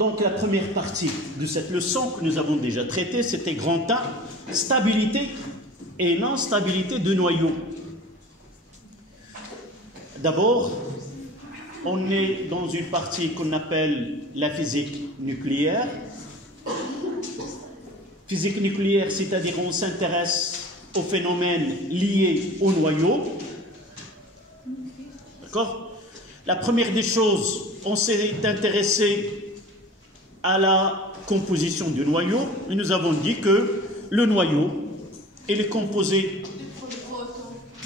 Donc la première partie de cette leçon que nous avons déjà traitée, c'était grand A, stabilité et non-stabilité de noyaux. D'abord, on est dans une partie qu'on appelle la physique nucléaire. Physique nucléaire, c'est-à-dire on s'intéresse aux phénomènes liés au noyau. D'accord? La première des choses, on s'est intéressé à la composition du noyau. Et nous avons dit que le noyau, il est composé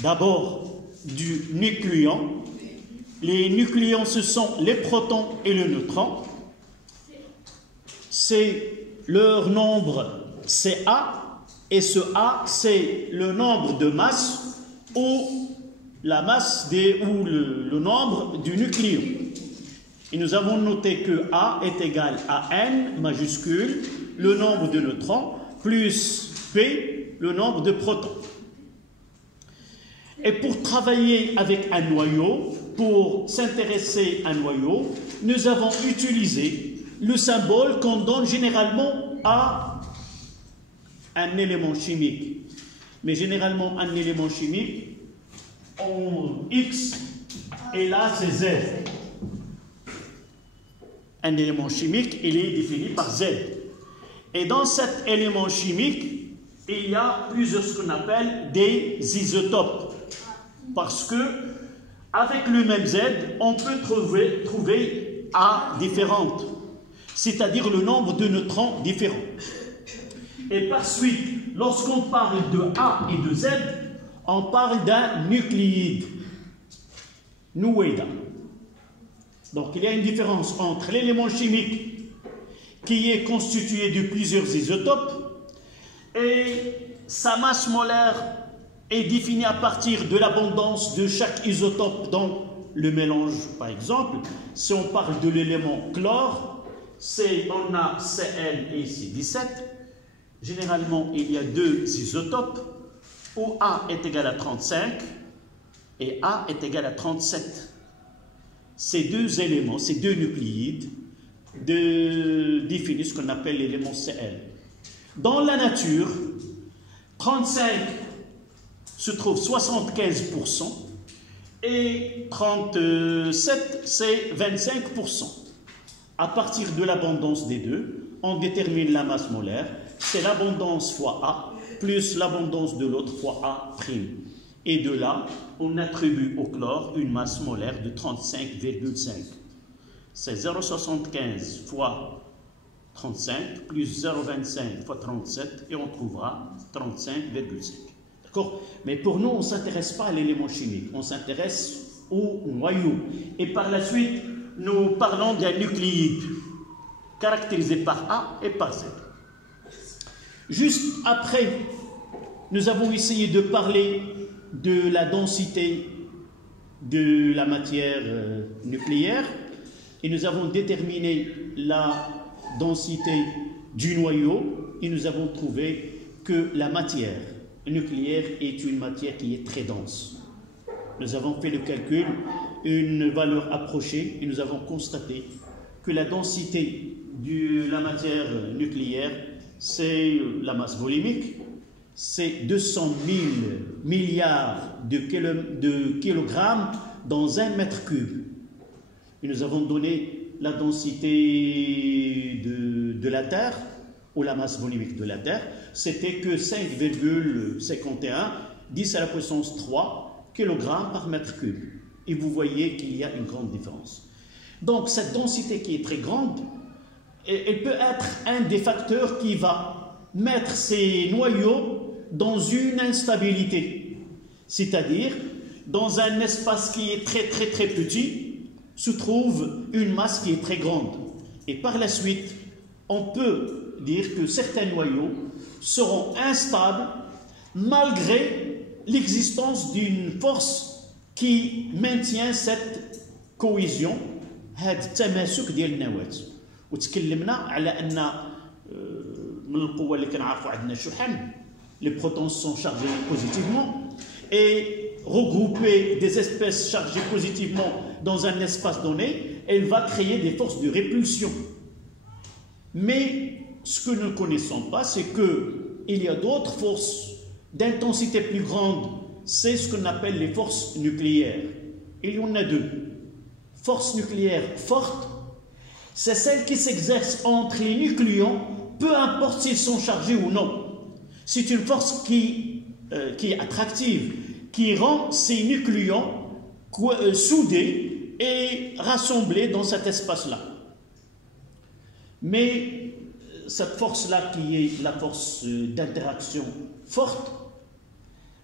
d'abord du nucléon. Les nucléons, ce sont les protons et les neutrons. C'est leur nombre, c'est A, et ce A, c'est le nombre de masses ou la masse ou le nombre du nucléon. Et nous avons noté que A est égal à N majuscule, le nombre de neutrons, plus P, le nombre de protons. Et pour travailler avec un noyau, pour s'intéresser à un noyau, nous avons utilisé le symbole qu'on donne généralement à un élément chimique. Mais généralement, un élément chimique, en X, et là c'est Z. Un élément chimique, il est défini par Z. Et dans cet élément chimique, il y a plusieurs ce qu'on appelle des isotopes. Parce que avec le même Z, on peut trouver A différentes, c'est-à-dire le nombre de neutrons différents. Et par suite, lorsqu'on parle de A et de Z, on parle d'un nucléide, nucléide. Donc il y a une différence entre l'élément chimique qui est constitué de plusieurs isotopes et sa masse molaire est définie à partir de l'abondance de chaque isotope dans le mélange. Par exemple, si on parle de l'élément chlore, on a Cl et C17. Généralement, il y a deux isotopes où A est égal à 35 et A est égal à 37. Ces deux éléments, ces deux nucléides, définissent ce qu'on appelle l'élément Cl. Dans la nature, 35 se trouve 75% et 37 c'est 25%. À partir de l'abondance des deux, on détermine la masse molaire. C'est l'abondance fois A plus l'abondance de l'autre fois A'. Et de là, on attribue au chlore une masse molaire de 35,5. C'est 0,75 fois 35 plus 0,25 fois 37 et on trouvera 35,5. D'accord? Mais pour nous, on ne s'intéresse pas à l'élément chimique, on s'intéresse au noyau. Et par la suite, nous parlons d'un nucléide caractérisé par A et par Z. Juste après, nous avons essayé de parler de la densité de la matière nucléaire et nous avons déterminé la densité du noyau et nous avons trouvé que la matière nucléaire est une matière qui est très dense. Nous avons fait le calcul, une valeur approchée et nous avons constaté que la densité de la matière nucléaire, c'est la masse volumique, c'est 200 000 milliards de kilogrammes dans un mètre cube. Et nous avons donné la densité de la Terre, ou la masse volumique de la Terre, c'était que 5,51, 10 à la puissance 3 kg par mètre cube. Et vous voyez qu'il y a une grande différence. Donc cette densité qui est très grande, elle peut être un des facteurs qui va mettre ces noyaux dans une instabilité, c'est-à-dire dans un espace qui est très petit se trouve une masse qui est très grande et par la suite on peut dire que certains noyaux seront instables malgré l'existence d'une force qui maintient cette cohésion, هذا التماسك ديال النواة. وتكلمنا على ان من القوة اللي كنعرفوا عندنا الشحن. Les protons sont chargés positivement et regrouper des espèces chargées positivement dans un espace donné, elle va créer des forces de répulsion. Mais ce que nous ne connaissons pas, c'est qu'il y a d'autres forces d'intensité plus grande. C'est ce qu'on appelle les forces nucléaires. Il y en a deux. Force nucléaire forte, c'est celle qui s'exerce entre les nucléons, peu importe s'ils sont chargés ou non. C'est une force qui est attractive, qui rend ces nucléons soudés et rassemblés dans cet espace-là. Mais cette force-là, qui est la force d'interaction forte,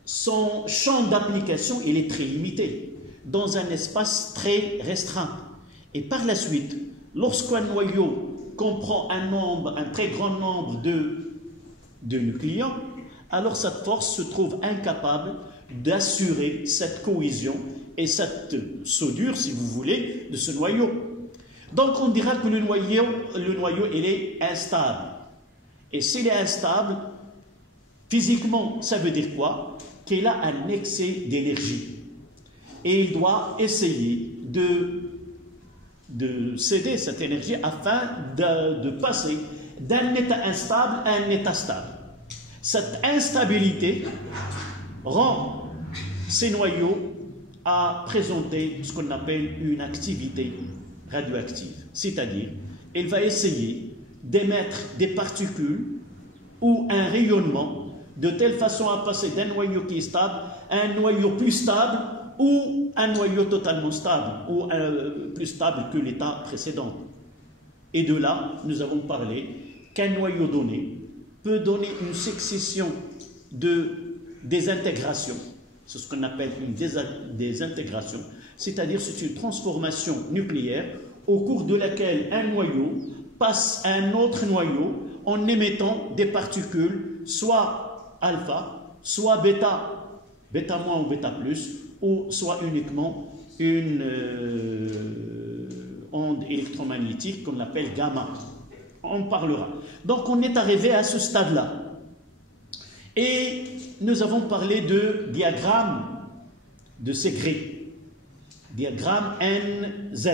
son champ d'application, il est très limité, dans un espace très restreint. Et par la suite, lorsqu'un noyau comprend un très grand nombre de nucléons, alors cette force se trouve incapable d'assurer cette cohésion et cette soudure, si vous voulez, de ce noyau. Donc on dira que le noyau il est instable. Et s'il est instable, physiquement, ça veut dire quoi? Qu'il a un excès d'énergie. Et il doit essayer de céder cette énergie afin de passer d'un état instable à un état stable. Cette instabilité rend ces noyaux à présenter ce qu'on appelle une activité radioactive. C'est-à-dire, il va essayer d'émettre des particules ou un rayonnement de telle façon à passer d'un noyau qui est stable à un noyau plus stable ou un noyau totalement stable ou plus stable que l'état précédent. Et de là, nous avons parlé qu'un noyau donné peut donner une succession de désintégrations. C'est ce qu'on appelle une désintégration, c'est-à-dire c'est une transformation nucléaire au cours de laquelle un noyau passe à un autre noyau en émettant des particules soit alpha, soit bêta, bêta moins ou bêta plus, ou soit uniquement une onde électromagnétique qu'on appelle gamma. On parlera. Donc on est arrivé à ce stade-là. Et nous avons parlé de diagramme de Segre, diagramme NZ.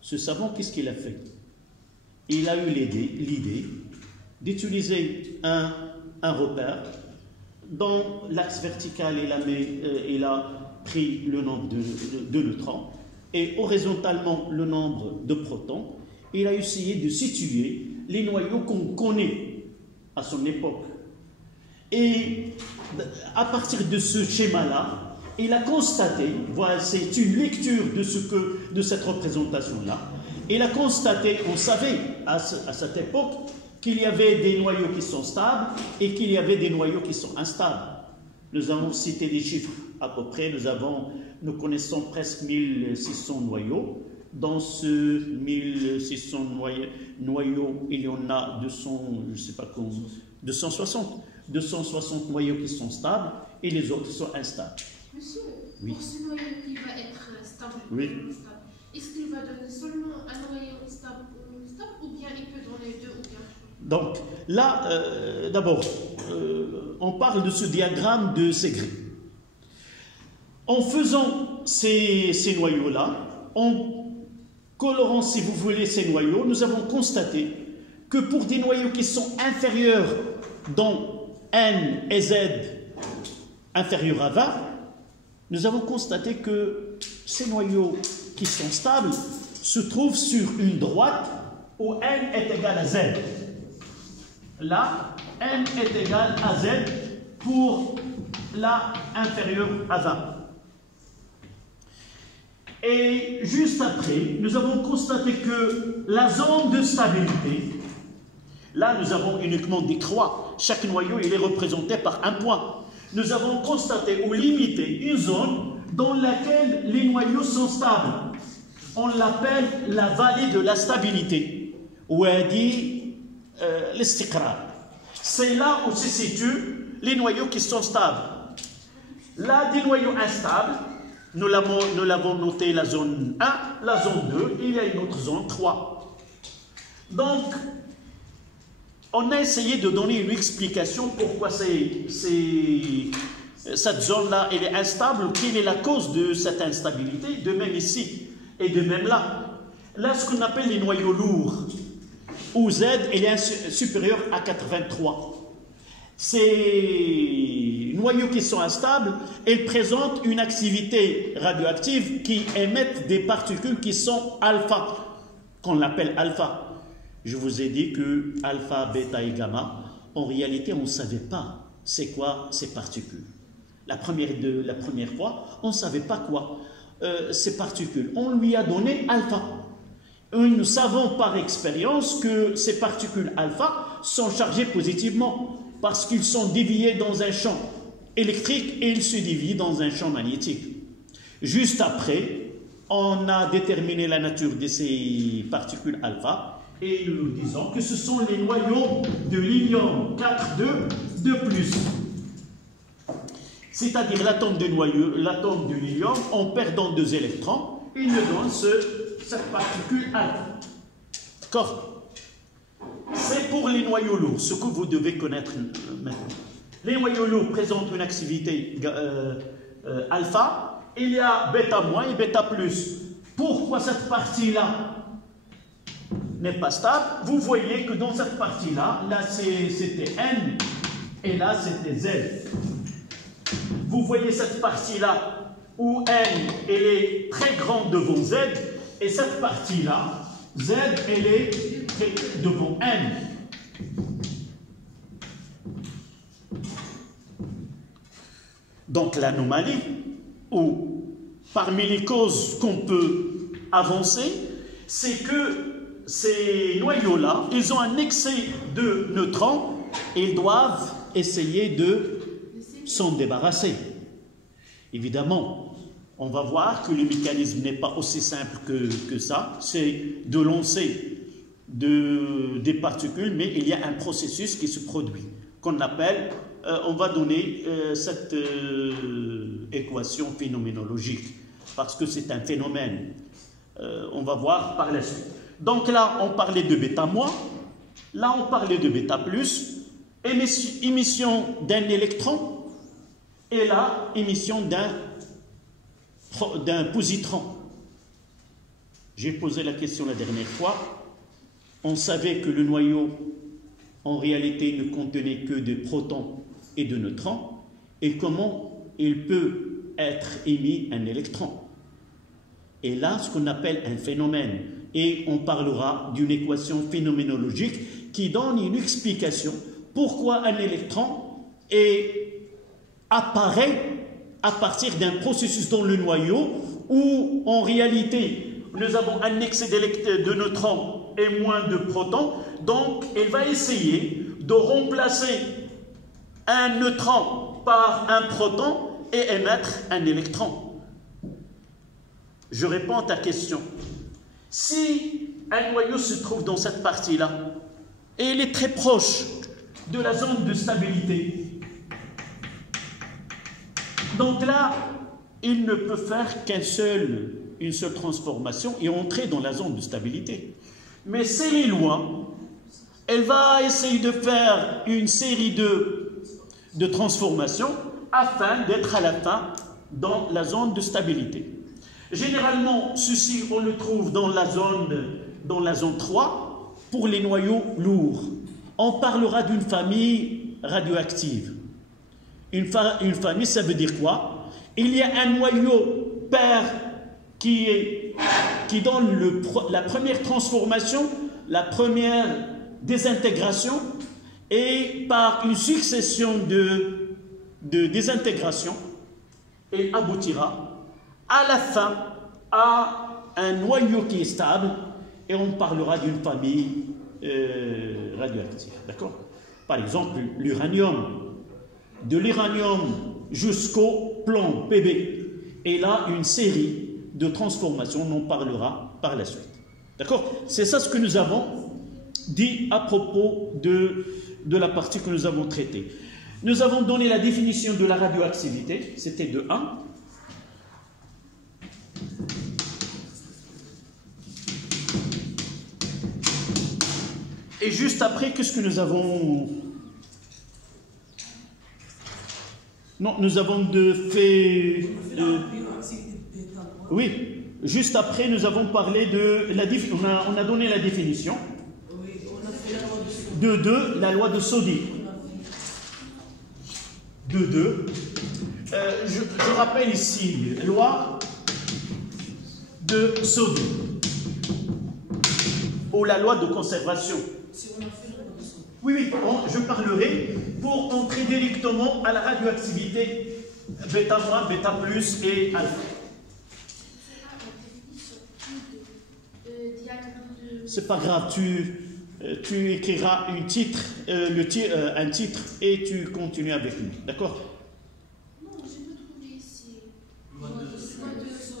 Ce savant, qu'est-ce qu'il a fait? Il a eu l'idée d'utiliser un repère dont l'axe vertical, il a pris le nombre de neutrons et horizontalement le nombre de protons. Il a essayé de situer les noyaux qu'on connaît à son époque. Et à partir de ce schéma-là, il a constaté, voilà, c'est une lecture de cette représentation-là, il a constaté, on savait à cette époque, qu'il y avait des noyaux qui sont stables et qu'il y avait des noyaux qui sont instables. Nous avons cité des chiffres à peu près, nous connaissons presque 1600 noyaux. Dans ce 1600 noyaux, il y en a 260 noyaux qui sont stables et les autres sont instables. Monsieur, oui. Pour ce noyau qui va être stable, oui. Est-ce qu'il va donner seulement un noyau stable ou bien il peut donner deux ou bien? Donc là, d'abord, on parle de ce diagramme de Segre. En faisant ces noyaux-là, en colorant, si vous voulez, ces noyaux, nous avons constaté que pour des noyaux qui sont inférieurs, dont N et Z inférieurs à 20, nous avons constaté que ces noyaux qui sont stables se trouvent sur une droite où N est égal à Z. Là, N est égal à Z pour la inférieure à 20. Et juste après, nous avons constaté que la zone de stabilité, là nous avons uniquement des croix, chaque noyau il est représenté par un point. Nous avons constaté ou limité une zone dans laquelle les noyaux sont stables. On l'appelle la vallée de la stabilité, Wadi l'istiqrar. C'est là où se situent les noyaux qui sont stables. Là, des noyaux instables, nous l'avons noté la zone 1, la zone 2, et il y a une autre zone 3. Donc, on a essayé de donner une explication pourquoi cette zone-là elle est instable, quelle est la cause de cette instabilité, de même ici et de même là. Là, ce qu'on appelle les noyaux lourds. où Z est supérieur à 83. Ces noyaux qui sont instables, ils présentent une activité radioactive qui émettent des particules qui sont alpha, qu'on appelle alpha. Je vous ai dit que alpha, bêta et gamma, en réalité, on ne savait pas c'est quoi ces particules. La première fois, on ne savait pas quoi ces particules. On lui a donné alpha. Et nous savons par expérience que ces particules alpha sont chargées positivement parce qu'ils sont déviés dans un champ électrique et ils se dévient dans un champ magnétique. Juste après, on a déterminé la nature de ces particules alpha et nous disons que ce sont les noyaux de l'hélium 4,2 de plus. C'est-à-dire l'atome de l'hélium, en perdant 2 électrons, il nous donne cette particule alpha. D'accord? C'est pour les noyaux lourds, ce que vous devez connaître maintenant. Les noyaux lourds présentent une activité alpha. Il y a bêta moins et bêta plus. Pourquoi cette partie-là n'est pas stable? Vous voyez que dans cette partie-là, là c'était N et là c'était Z. Vous voyez cette partie-là où N elle est très grande devant Z et cette partie-là, Z elle est devant N. Donc l'anomalie, ou parmi les causes qu'on peut avancer, c'est que ces noyaux-là, ils ont un excès de neutrons et ils doivent essayer de s'en débarrasser. Évidemment, on va voir que le mécanisme n'est pas aussi simple que ça, c'est de lancer des particules, mais il y a un processus qui se produit, qu'on appelle, on va donner cette équation phénoménologique, parce que c'est un phénomène. On va voir par la suite. Donc là, on parlait de bêta moins, là on parlait de bêta plus, émission d'un électron, et là, émission d'un positron. J'ai posé la question la dernière fois. On savait que le noyau, en réalité, ne contenait que de protons et de neutrons. Et comment il peut être émis un électron? Et là, ce qu'on appelle un phénomène. Et on parlera d'une équation phénoménologique qui donne une explication pourquoi un électron apparaît à partir d'un processus dans le noyau où, en réalité, nous avons un excès de neutrons et moins de protons. Donc, il va essayer de remplacer un neutron par un proton et émettre un électron. Je réponds à ta question. Si un noyau se trouve dans cette partie-là et il est très proche de la zone de stabilité, donc là, il ne peut faire qu'une seule transformation et entrer dans la zone de stabilité. Mais s'il est loin, elle va essayer de faire une série de transformations afin d'être à la fin dans la zone de stabilité. Généralement, ceci, on le trouve dans la zone 3 pour les noyaux lourds. On parlera d'une famille radioactive. Une famille, ça veut dire quoi? Il y a un noyau père qui donne la première transformation, la première désintégration, et par une succession de désintégration, il aboutira à la fin à un noyau qui est stable, et on parlera d'une famille radioactive. D'accord? Par exemple, l'uranium. De l'uranium jusqu'au plomb, Pb. Et là, une série de transformations, on en parlera par la suite. D'accord? C'est ça ce que nous avons dit à propos de la partie que nous avons traitée. Nous avons donné la définition de la radioactivité, c'était de 1. Et juste après, qu'est-ce que nous avons... Non, nous avons Oui, juste après, nous avons parlé de la on a donné la définition. Oui, on a De 2, la loi de Soddy. De 2. Je rappelle ici, loi de Soddy. Ou la loi de conservation. Oui, oui, je parlerai pour entrer directement à la radioactivité bêta-, bêta+ et alpha. C'est pas grave, tu écriras un titre et tu continues avec nous, d'accord? Non, je peux trouver ici.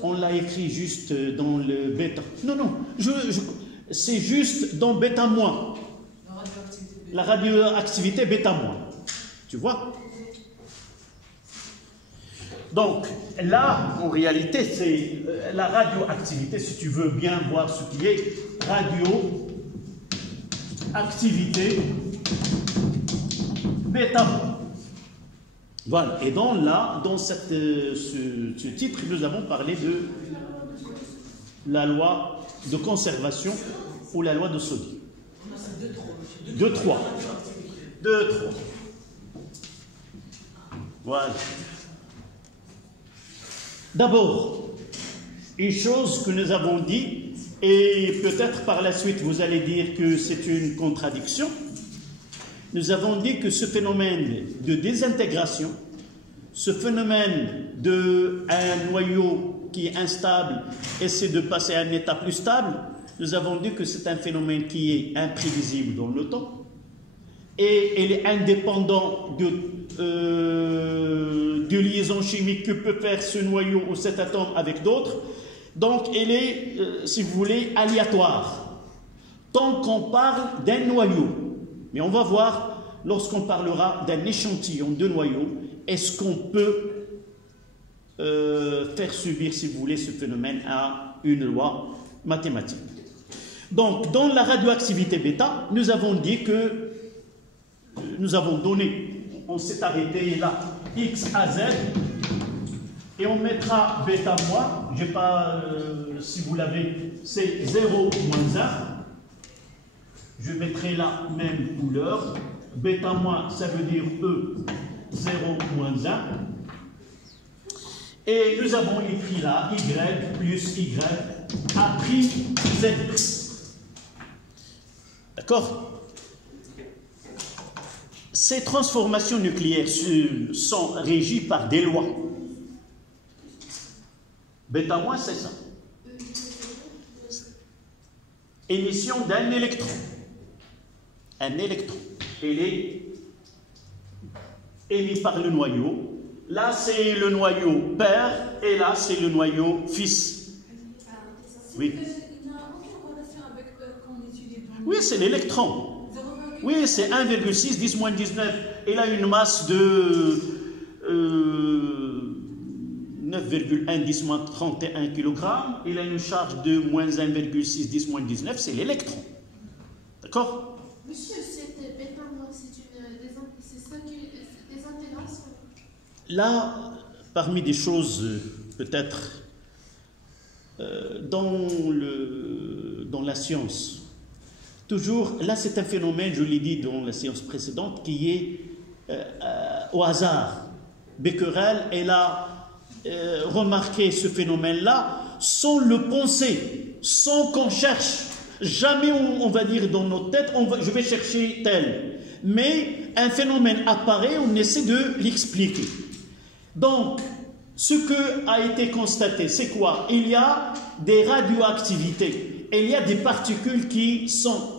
On l'a écrit juste dans le bêta. Non, non, c'est juste dans bêta-. La radioactivité bêta-. Tu vois? Donc, là, en réalité, c'est la radioactivité, si tu veux bien voir ce qui est radioactivité bêta-. Voilà. Et dans ce titre, nous avons parlé de la loi de conservation ou la loi de Soddy. 2-3. Voilà. D'abord, une chose que nous avons dit, et peut-être par la suite vous allez dire que c'est une contradiction, nous avons dit que ce phénomène de désintégration, ce phénomène d'un noyau qui est instable essaie de passer à un état plus stable, nous avons dit que c'est un phénomène qui est imprévisible dans le temps et il est indépendant de liaisons chimiques que peut faire ce noyau ou cet atome avec d'autres. Donc, il est, si vous voulez, aléatoire. Tant qu'on parle d'un noyau, mais on va voir, lorsqu'on parlera d'un échantillon de noyau, est-ce qu'on peut faire subir, si vous voulez, ce phénomène à une loi mathématique. Donc, dans la radioactivité bêta, nous avons dit que nous avons donné, on s'est arrêté là, X à Z, et on mettra bêta-. Je n'ai pas, si vous l'avez, c'est 0 moins 1. Je mettrai la même couleur. Bêta-, ça veut dire E, 0 moins 1. Et nous avons écrit là, Y plus Y a pris Z. D'accord? Ces transformations nucléaires sont régies par des lois. Bêta-, c'est ça. Émission d'un électron. Un électron. Il est émis par le noyau. Là, c'est le noyau père et là, c'est le noyau fils. Oui. Oui, c'est l'électron. Oui, c'est 1,6, 10 moins 19. Il a une masse de 9,1, 10 moins 31 kg. Il a une charge de moins 1,6, 10 moins 19. C'est l'électron. D'accord? Monsieur, cette bêta-, c'est ça qui est des intégrations. Là, parmi des choses peut-être dans la science, toujours, là c'est un phénomène, je l'ai dit dans la séance précédente, qui est au hasard. Becquerel, elle a remarqué ce phénomène-là sans le penser, sans qu'on cherche. Jamais on va dire dans notre tête, je vais chercher tel. Mais un phénomène apparaît, on essaie de l'expliquer. Donc, ce qui a été constaté, c'est quoi? Il y a des radioactivités, il y a des particules qui sont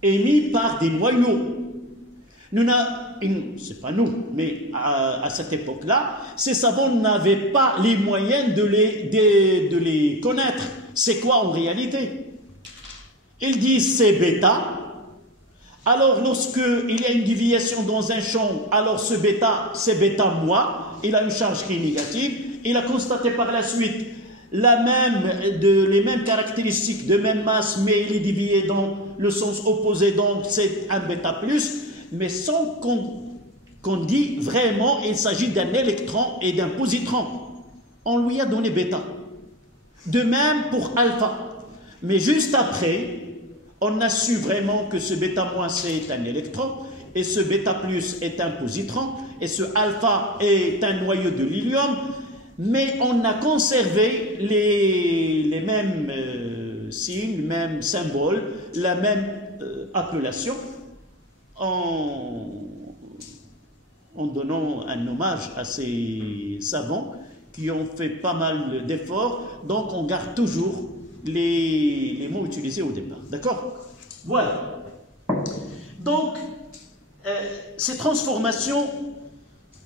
émises par des noyaux. C'est pas nous, mais à cette époque-là, ces savants n'avaient pas les moyens de les connaître. C'est quoi en réalité? Ils disent c'est bêta. Alors lorsqu'il y a une déviation dans un champ, alors ce bêta, c'est bêta-, il a une charge qui est négative. Il a constaté par la suite les mêmes caractéristiques de même masse, mais il est dévié dans le sens opposé, donc c'est un bêta+, mais sans qu'on dit vraiment il s'agit d'un électron et d'un positron. On lui a donné bêta. De même pour alpha. Mais juste après, on a su vraiment que ce β- est un électron, et ce β+ est un positron, et ce alpha est un noyau de l'hélium, mais on a conservé les mêmes signes, les mêmes symboles, la même appellation, en donnant un hommage à ces savants qui ont fait pas mal d'efforts. Donc on garde toujours les mots utilisés au départ. D'accord? Voilà. Donc, ces transformations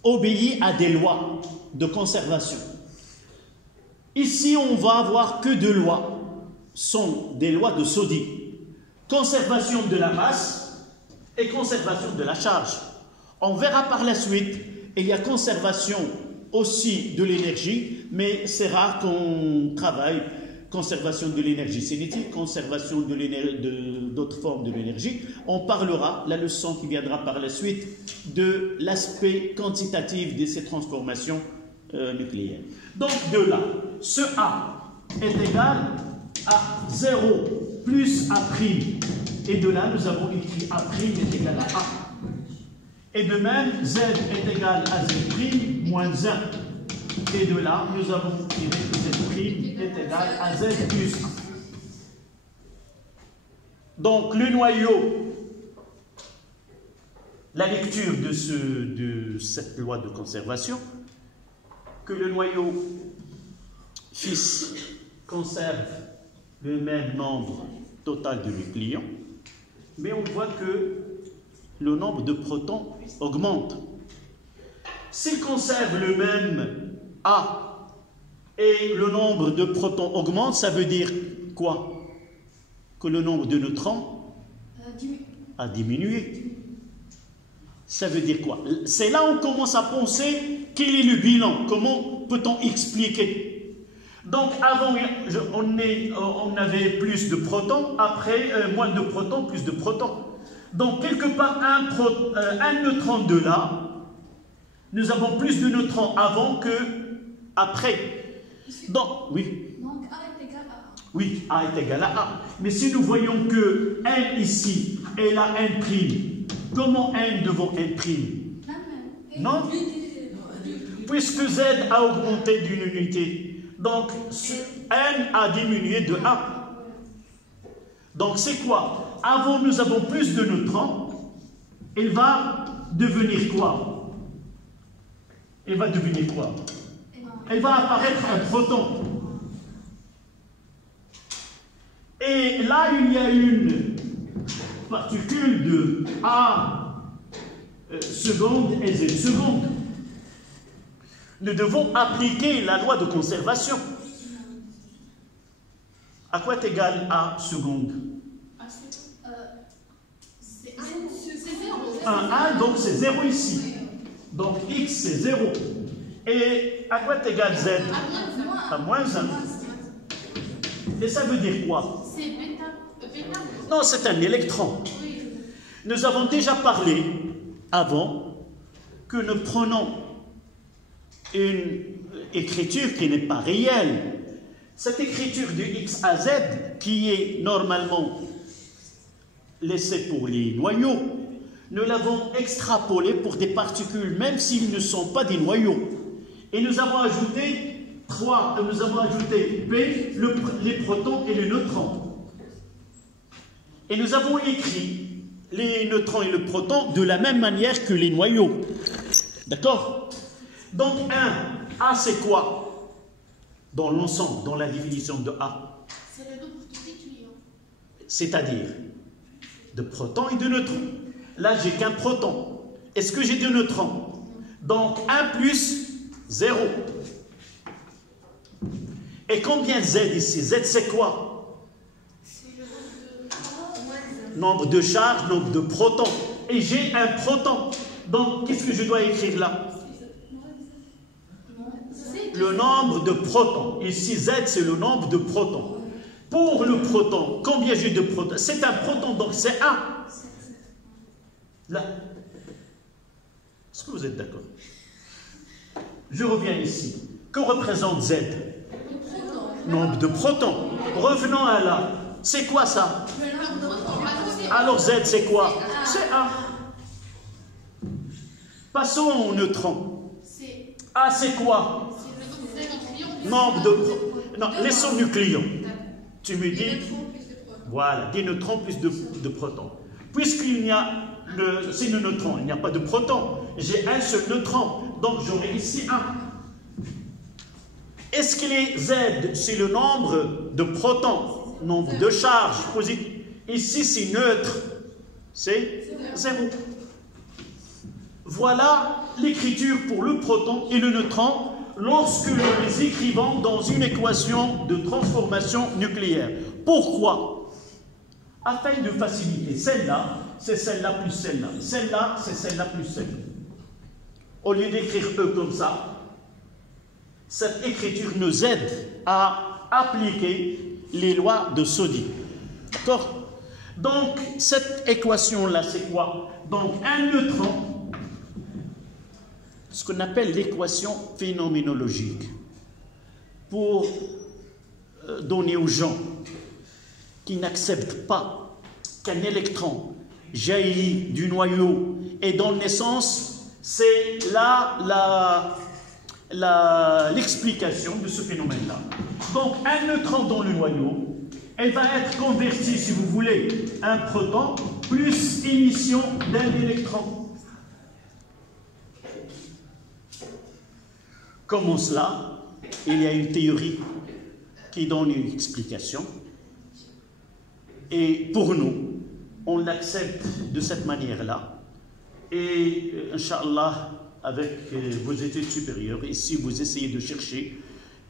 obéissent à des lois de conservation. Ici, on va avoir que deux lois. Sont des lois de Soddy. Conservation de la masse et conservation de la charge. On verra par la suite, il y a conservation aussi de l'énergie, mais c'est rare qu'on travaille conservation de l'énergie cinétique, conservation d'autres formes de l'énergie. On parlera, la leçon qui viendra par la suite, de l'aspect quantitatif de ces transformations nucléaires. Donc de là, ce A est égal à 0 plus A'. Et de là, nous avons écrit A' est égal à A. Et de même, Z est égal à Z' moins 1. Et de là, nous avons tiré que Z' est égal à Z plus 1. Donc, le noyau, la lecture de cette loi de conservation, que le noyau fils conserve le même nombre total de nucléons, mais on voit que le nombre de protons augmente. S'il conserve le même A et le nombre de protons augmente, ça veut dire quoi? Que le nombre de neutrons a diminué. Ça veut dire quoi? C'est là où on commence à penser quel est le bilan, comment peut-on expliquer? Donc avant, on avait plus de protons, après moins de protons, plus de protons. Donc quelque part, un neutron de là, nous avons plus de neutrons avant que après. Donc, oui. Donc A est égal à A. Oui, A est égal à A. Mais si nous voyons que N ici est là N', comment N devant N'? Non? Puisque Z a augmenté d'une unité. Donc, N a diminué de 1. Donc, c'est quoi? Avant, nous avons plus de neutrons. Il va devenir quoi? Il va devenir quoi? Il va apparaître un proton. Et là, il y a une particule de A seconde et Z seconde. Nous devons appliquer la loi de conservation. À quoi est égal A seconde? C'est 0. 1, donc c'est 0 ici. Donc X c'est 0. Et à quoi est égal Z? À moins 1. Et ça veut dire quoi? C'est bêta. Non, c'est un électron. Oui. Nous avons déjà parlé avant que nous prenons une écriture qui n'est pas réelle. Cette écriture de X à Z, qui est normalement laissée pour les noyaux, nous l'avons extrapolée pour des particules, même s'ils ne sont pas des noyaux. Et nous avons ajouté P, les protons et les neutrons. Et nous avons écrit les neutrons et le proton de la même manière que les noyaux. D'accord? Donc, A c'est quoi? Dans l'ensemble, dans la définition de A. C'est le nombre de nucléons. C'est-à-dire de protons et de neutrons. Là, j'ai qu'un proton. Est-ce que j'ai deux neutrons? Donc, 1 plus 0. Et combien Z ici? Z, c'est quoi? C'est le Nombre de charges, nombre de protons. Et j'ai un proton. Donc, qu'est-ce que je dois écrire là? Le nombre de protons. Ici, Z, c'est le nombre de protons. Pour le proton, combien j'ai de protons? C'est un proton, donc c'est 1. Là. Est-ce que vous êtes d'accord? Je reviens ici. Que représente Z? Nombre de protons. Revenons à là. C'est quoi ça? Le nombre de protons. Alors Z, c'est quoi? C'est A. Passons au neutron. A, c'est quoi? Nombre de... Non, laissons nucléons. Tu me dis... Voilà, des neutrons plus de protons. Puisqu'il y a... C'est le neutron, il n'y a pas de protons. J'ai un seul neutron, donc j'aurai ici un. Est-ce que les Z, c'est le nombre de protons, nombre de charges positives? Ici, c'est neutre. C'est 0. Voilà l'écriture pour le proton et le neutron lorsque nous les écrivons dans une équation de transformation nucléaire. Pourquoi? Afin de faciliter. Celle-là, c'est celle-là plus celle-là. Celle-là, c'est celle-là plus celle-là. Au lieu d'écrire E comme ça, cette écriture nous aide à appliquer les lois de Soddy. D'accord? Donc, cette équation-là, c'est quoi? Donc, un neutron, ce qu'on appelle l'équation phénoménologique, pour donner aux gens qui n'acceptent pas qu'un électron jaillit du noyau et donne naissance, c'est là l'explication de ce phénomène-là. Donc, un neutron dans le noyau, elle va être convertie, si vous voulez, un proton plus émission d'un électron. Comment cela? Il y a une théorie qui donne une explication. Et pour nous, on l'accepte de cette manière-là. Et, Inch'Allah, avec vos études supérieures, et si vous essayez de chercher,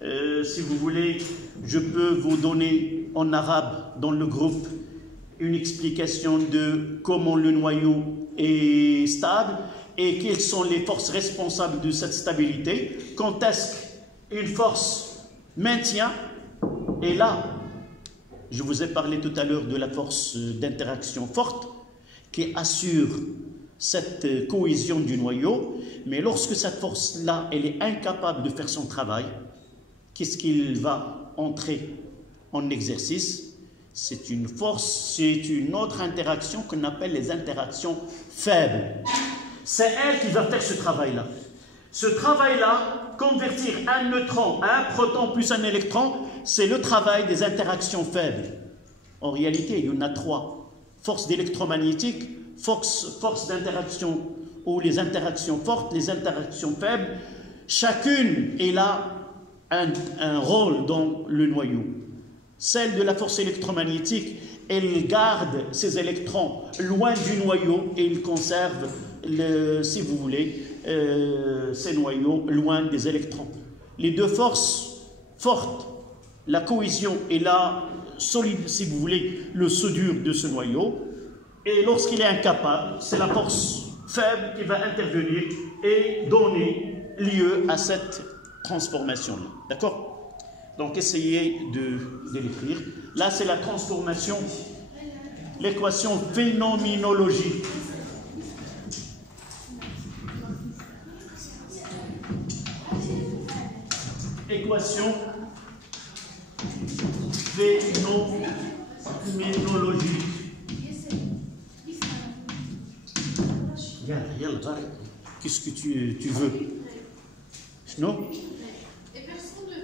si vous voulez, je peux vous donner en arabe, dans le groupe, une explication de comment le noyau est stable et quelles sont les forces responsables de cette stabilité, quand est-ce qu'une force maintient, et là, je vous ai parlé tout à l'heure de la force d'interaction forte qui assure cette cohésion du noyau, mais lorsque cette force-là, elle est incapable de faire son travail, qu'est-ce qu'il va entrer en exercice? C'est une force, c'est une autre interaction qu'on appelle les interactions faibles. C'est elle qui va faire ce travail-là. Ce travail-là, convertir un neutron à un proton plus un électron, c'est le travail des interactions faibles. En réalité, il y en a 3. Force d'électromagnétique, force d'interaction ou les interactions fortes, les interactions faibles. Chacune est là un rôle dans le noyau. Celle de la force électromagnétique, elle garde ses électrons loin du noyau et il conserve, si vous voulez, ces noyaux loin des électrons. Les deux forces fortes, la cohésion et la solide, si vous voulez, le soudure de ce noyau. Et lorsqu'il est incapable, c'est la force faible qui va intervenir et donner lieu à cette transformation-là. D'accord? Donc, essayez de l'écrire. Là, c'est la transformation, l'équation phénoménologique. Équation phénoménologique. Regarde, qu'est-ce que tu veux? Non? Et personne ne...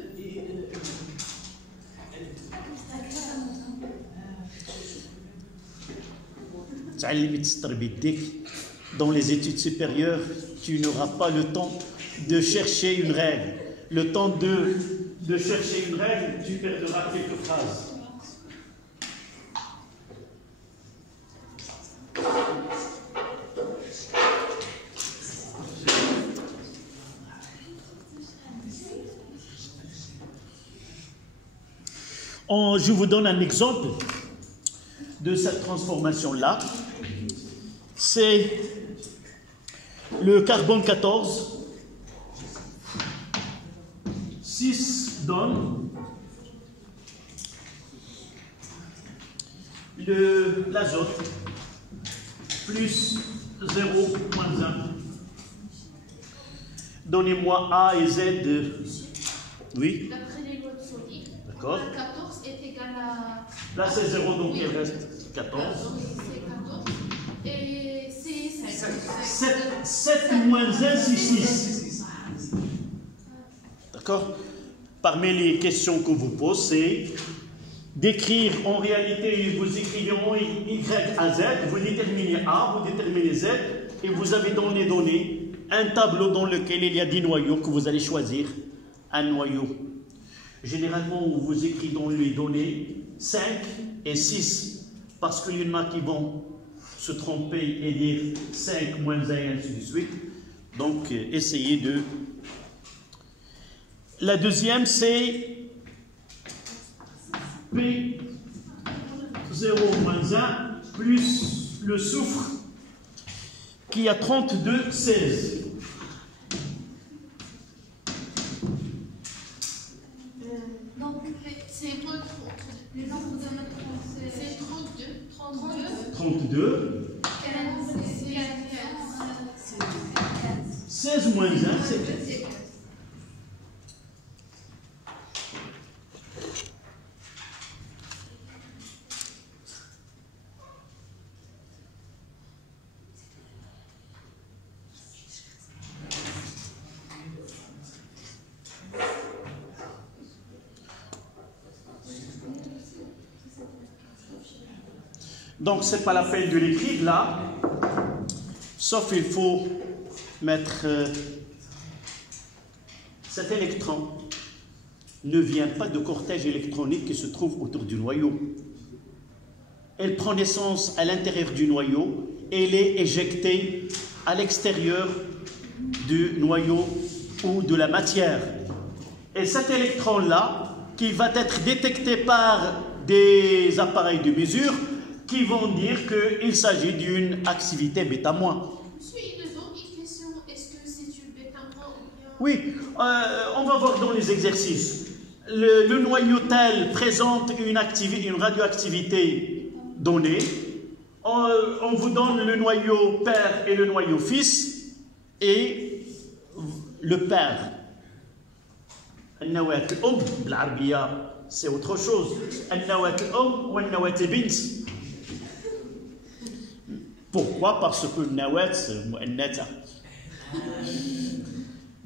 Dans les études supérieures, tu n'auras pas le temps de chercher une règle. Le temps de chercher une règle, tu perdras quelques phrases. Je vous donne un exemple de cette transformation-là. C'est le carbone 14. 6 donne l'azote plus 0 moins 1. Donnez-moi A et Z. Oui. D'après les lois de Soddy, D'accord. 14 est égal à Là, c'est 0, donc il reste 14. C'est 14. Et c'est 5. 7 moins 1, c'est 6. D'accord? Parmi les questions qu'on vous pose, c'est d'écrire, en réalité, vous écrivez en Y à Z, vous déterminez A, vous déterminez Z, et vous avez dans les données un tableau dans lequel il y a 10 noyaux que vous allez choisir un noyau. Généralement, on vous écrit dans les données 5 et 6, parce qu'il y en a qui vont se tromper et dire 5 moins 1 et ainsi de suite. Donc, essayez de... La deuxième, c'est P 0 moins 1 plus le soufre qui a 32, 16. Donc, c'est quoi les nombres de notre c'est 32. 32. 16 moins 1, c'est 15. Donc, ce n'est pas la peine de l'écrire là, sauf il faut mettre cet électron ne vient pas de cortège électronique qui se trouve autour du noyau. Elle prend naissance à l'intérieur du noyau et elle est éjectée à l'extérieur du noyau ou de la matière. Et cet électron-là, qui va être détecté par des appareils de mesure, qui vont dire qu'il s'agit d'une activité bêta-. Monsieur, il nous donne une question. Est-ce que c'est une bêta- ou bien... Oui, on va voir dans les exercices. Le noyau tel présente une radioactivité donnée. On vous donne le noyau père et le noyau fils, et le père. C'est autre chose. Pourquoi? Parce que le nawat,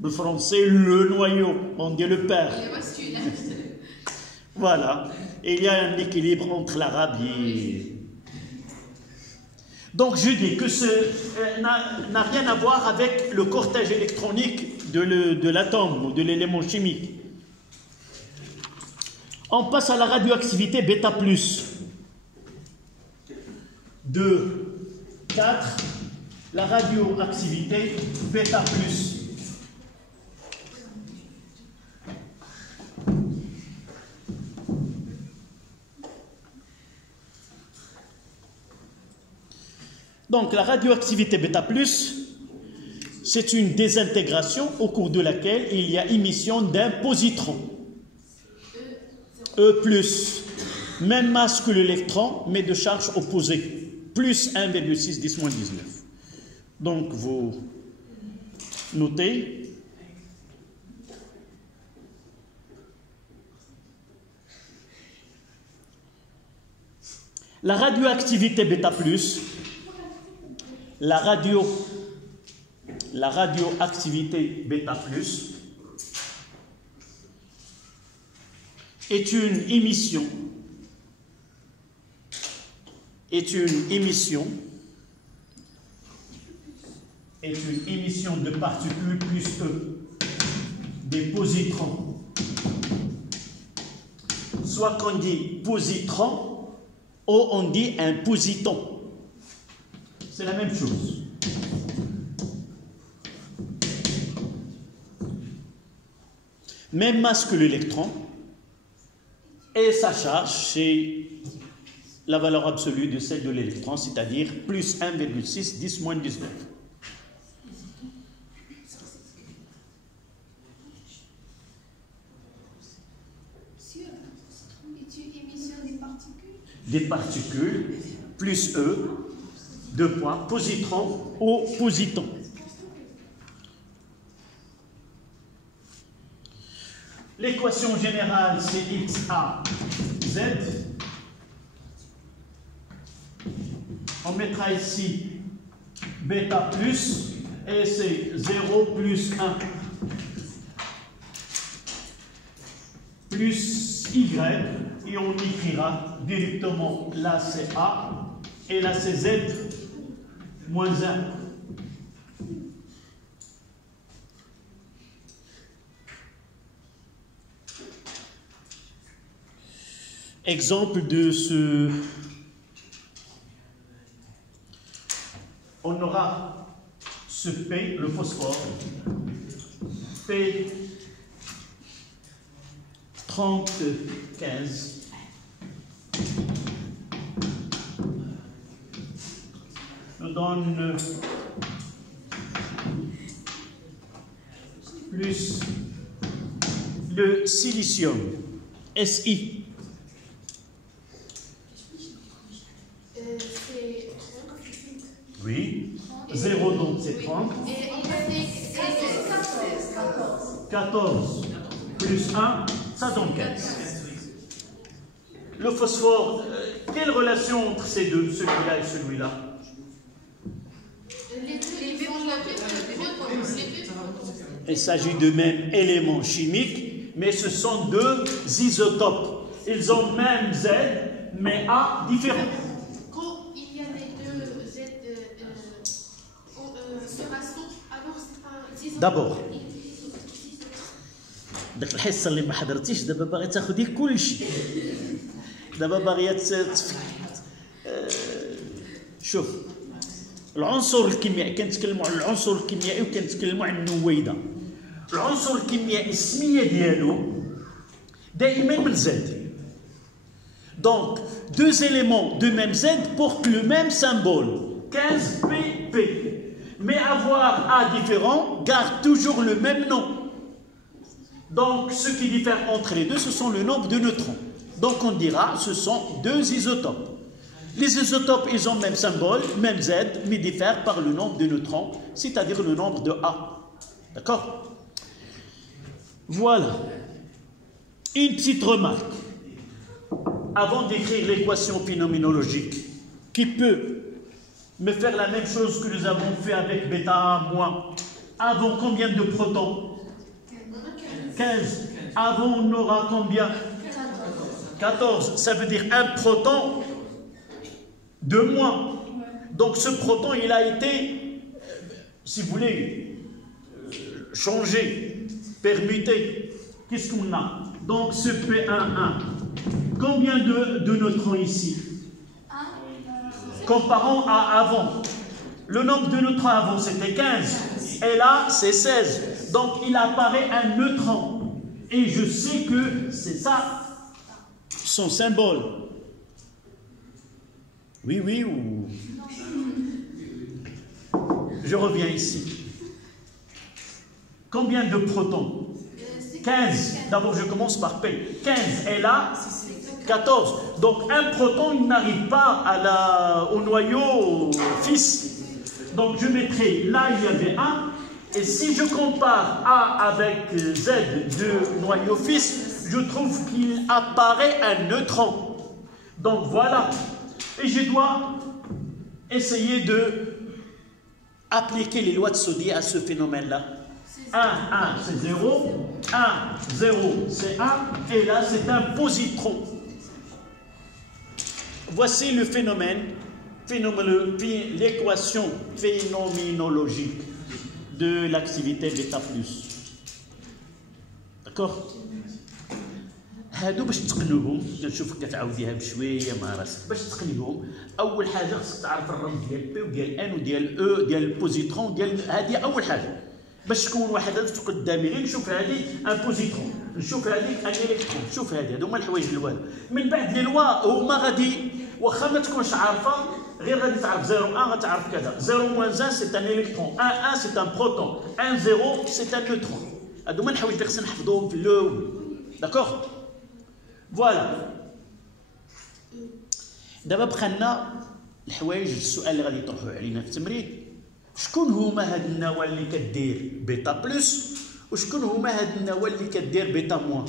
le français, le noyau, on dit le père. Voilà. Et il y a un équilibre entre l'arabe et... Donc je dis que ce n'a rien à voir avec le cortège électronique de l'atome ou de l'élément chimique. On passe à la radioactivité bêta+. 2, 4, la radioactivité bêta+. Donc la radioactivité bêta+, c'est une désintégration au cours de laquelle il y a émission d'un positron. E+, même masse que l'électron, mais de charge opposée, plus 1,6 10 moins 19. Donc vous notez. La radioactivité bêta+, la radioactivité bêta+, est une émission de particules plus E, des positrons. Soit qu'on dit positron, ou on dit un positon. C'est la même chose. Même masse que l'électron, et sa charge, c'est la valeur absolue de celle de l'électron, c'est-à-dire plus 1,6 10 moins 19. Des particules, plus E, 2 points, positron ou positon. L'équation générale, c'est XA, Z. On mettra ici bêta plus, et c'est 0 plus 1 plus y, et on écrira directement là c'est A, et là c'est Z moins 1. Exemple de ce... On aura ce P, le phosphore, P 3015 nous donne plus le silicium, Si. Oui, 0 donc c'est 30. 14 plus 1, ça donne 15. Le phosphore, quelle relation entre ces deux, celui-là et celui-là? Il s'agit de même élément chimique, mais ce sont deux isotopes. Ils ont même Z, mais A différent. Quand il y a les deux Z se rassemblent, alors c'est un isotope. D'abord. داك الحصه اللي ما حضرتيش دابا باغي تاخدي كلشي دابا باغيه شوف العنصر الكيميائي كنتكلموا على العنصر الكيميائي وكنتكلموا على النويده. العنصر الكيميائي السميه ديالو دائما من زد. Donc deux éléments de même Z portent le même symbole 15 pp, mais avoir A différent garde toujours le même nom. Donc, ce qui diffère entre les deux, ce sont le nombre de neutrons. Donc, on dira, ce sont deux isotopes. Les isotopes, ils ont le même symbole, même Z, mais diffèrent par le nombre de neutrons, c'est-à-dire le nombre de A. D'accord? Voilà. Une petite remarque. Avant d'écrire l'équation phénoménologique, qui peut me faire la même chose que nous avons fait avec bêta A-, avant combien de protons? 15. Avant, on aura combien? 14. Ça veut dire un proton de moins. Donc ce proton, il a été, si vous voulez, changé, permuté. Qu'est-ce qu'on a? Donc ce P11, combien de neutrons ici? Comparons à avant. Le nombre de neutrons avant, c'était 15. Et là, c'est 16. Donc, il apparaît un neutron. Et je sais que c'est ça, son symbole. Oui, oui, ou... Je reviens ici. Combien de protons? 15. D'abord, je commence par P. 15. Et là, 14. Donc, un proton, il n'arrive pas au noyau fils. Donc, je mettrai, là, il y avait 1. Et si je compare A avec Z de noyau fils, je trouve qu'il apparaît un neutron. Donc voilà. Et je dois essayer de appliquer les lois de Soddy à ce phénomène-là. 1, 1, c'est 0. 1, 0, c'est 1. Et là, c'est un positron. Voici le phénomène, l'équation phénoménologique de l'activité bêta plus. D'accord? هادو باش تقنوهم كنشوفك كتعاوديها بشويه مع راسك باش تقنيهم. اول حاجه خصك تعرف الرمز ديال بي وديال ان وديال او ديال البوزيترون ديال هذه اول حاجه باش تكون واحد قدامي غير نشوف هذه ان بوزيترون نشوف هذيك ان الكترون نشوف هذه هادو هما الحوايج الوالو. من بعد لي لوا هما غادي واخا ما تكونش عارفه غير غادي تعرف 0 1 غتعرف كذا 0 moins 1 c'est un électron 1 1 c'est un proton 1 0 c'est un neutron. هادو هما الحوايج اللي خصنا نحفظوهم في الاول. داكوغ فوالا. دابا بقى لنا الحوايج السؤال اللي غادي يطرحوه علينا في التمرين. شكون هما هاد النواه اللي كدير بيتا بلس وشكون هما هاد النواه اللي كدير بيتا موان؟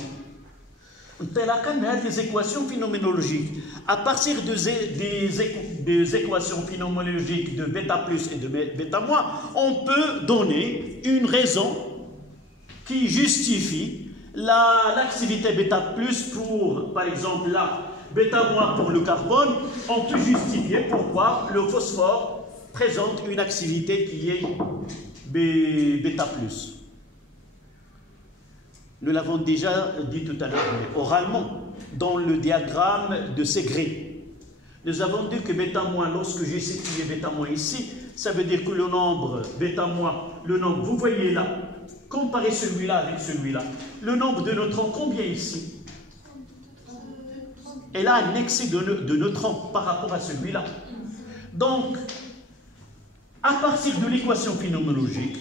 des équations phénoménologiques. À partir des équations phénoménologiques de bêta plus et de bêta moins, on peut donner une raison qui justifie l'activité bêta plus pour, par exemple, là, bêta moins pour le carbone. On peut justifier pourquoi le phosphore présente une activité qui est bêta plus. Nous l'avons déjà dit tout à l'heure, mais oralement, dans le diagramme de Segré. Nous avons dit que bêta moins, lorsque j'ai situé bêta moins ici, ça veut dire que le nombre bêta moins, le nombre, vous voyez là, comparez celui-là avec celui-là, le nombre de neutrons, combien ici? Elle a un excès de neutrons par rapport à celui-là. Donc, à partir de l'équation phénoménologique,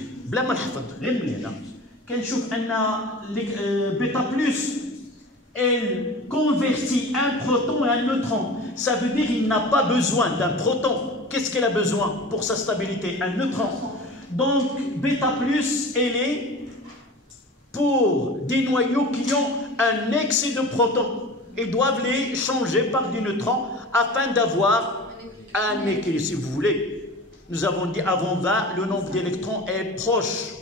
كنشوف أن بيتا بلس elle convertit un proton et un neutron. Ça veut dire qu'il n'a pas besoin d'un proton. Qu'est-ce qu'elle a besoin pour sa stabilité? Un neutron. Donc, bêta plus, elle est pour des noyaux qui ont un excès de protons. Ils doivent les changer par des neutrons afin d'avoir un équilibre, si vous voulez. Nous avons dit avant 20, le nombre d'électrons est proche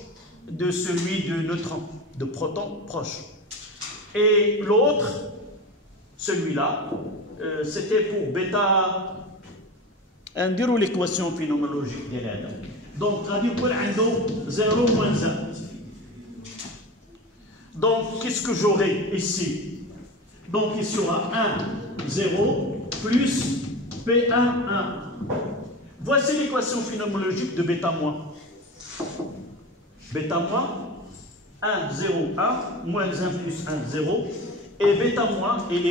de celui de neutrons, de protons proches. Et l'autre, celui-là, c'était pour bêta. Indiquons l'équation phénoménologique de l'aide. Donc, on a 0 moins 1. Donc, qu'est-ce que j'aurai ici? Donc, il sera 1, 0, plus P1, 1. Voici l'équation phénoménologique de bêta moins. Bêta moins, 1, 0, 1, moins 1 plus 1, 0. Et bêta moins, elle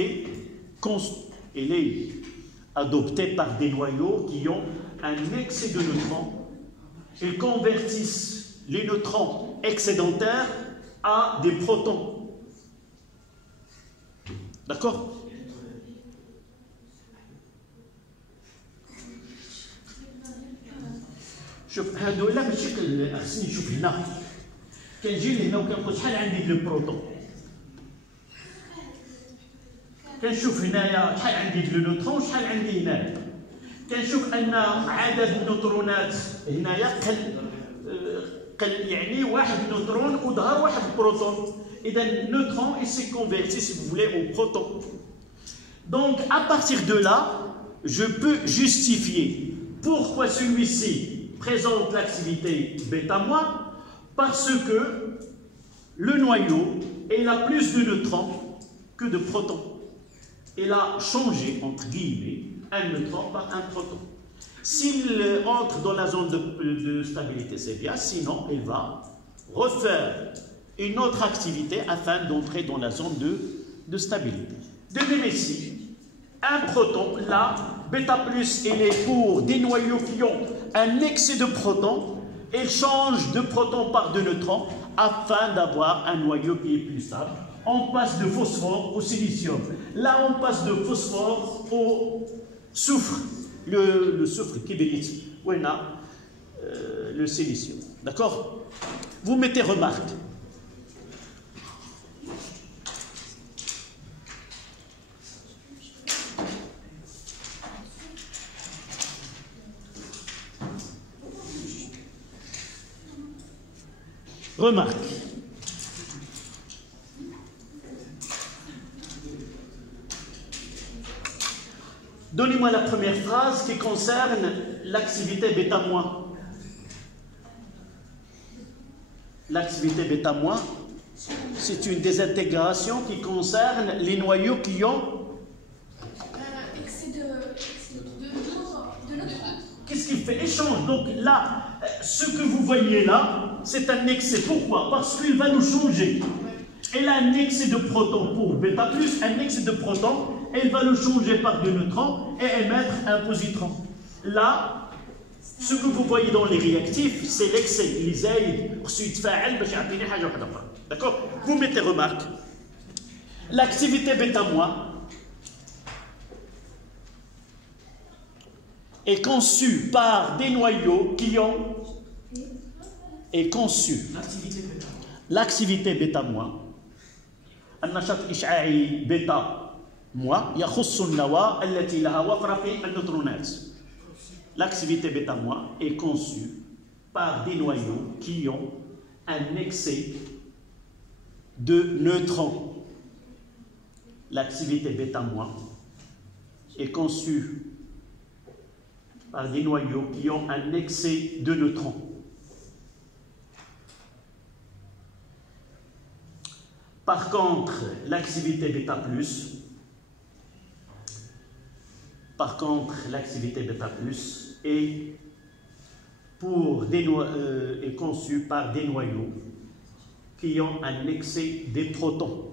est adoptée par des noyaux qui ont un excès de neutrons. Ils convertissent les neutrons excédentaires à des protons. D'accord? شوف هذولا ماشي خصني نشوف هنا كنجي لهنا وكنقول شحال عندي ديال البروتون كنشوف هنايا شحال عندي ديال النيوترون وشحال عندي هنايا كنشوف ان عدد النيوترونات هنايا قل يعني واحد نيوترون وظهر واحد بروتون اذا النيوترون il s'est converti si vous voulez au proton. Donc à partir de là je peux justifier pourquoi celui-ci présente l'activité bêta moins, parce que le noyau il a plus de neutrons que de protons. Il a changé entre guillemets un neutron par un proton. S'il entre dans la zone de stabilité, c'est bien, sinon il va refaire une autre activité afin d'entrer dans la zone de stabilité. De même ici, un proton, là, bêta plus, il est pour des noyaux qui ont un excès de protons, il change de protons par de neutrons afin d'avoir un noyau qui est plus stable. On passe de phosphore au silicium. Là, on passe de phosphore au soufre, le soufre kibérite, où on a le silicium. D'accord? Vous mettez remarque. Remarque. Donnez-moi la première phrase qui concerne l'activité bêta-moins. L'activité bêta-moins, c'est une désintégration qui concerne les noyaux qui ont excès de neutrons. Qu'est-ce qu'il fait? Échange. Donc là, ce que vous voyez là, c'est un excès. Pourquoi? Parce qu'il va nous changer. Elle a un excès de protons pour bêta plus, un excès de protons, elle va le changer par des neutrons et émettre un positron. Là, ce que vous voyez dans les réactifs, c'est l'excès. D'accord? Vous mettez remarque. L'activité bêta-moins est conçue par des noyaux qui ont est conçue. L'activité bêta-moins. النشاط الإشعاعي بيتا موا يخص النواة التي لها وفرة في النيوترونات. L'activité bêta-moi est conçue par des noyaux qui ont un excès de neutrons. L'activité bêta-moi est conçue par des noyaux qui ont un excès de neutrons. Par contre, l'activité bêta+, est conçue par des noyaux qui ont un excès de protons.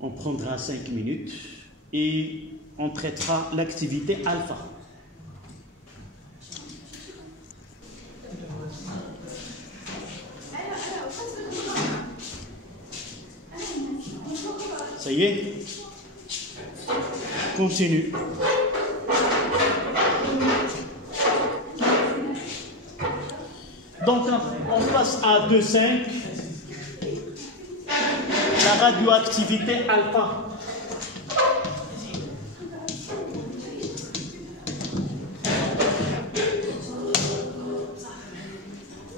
On prendra 5 minutes et on traitera l'activité alpha. Ça y est? Continue. Donc on passe à 2,5. La radioactivité alpha.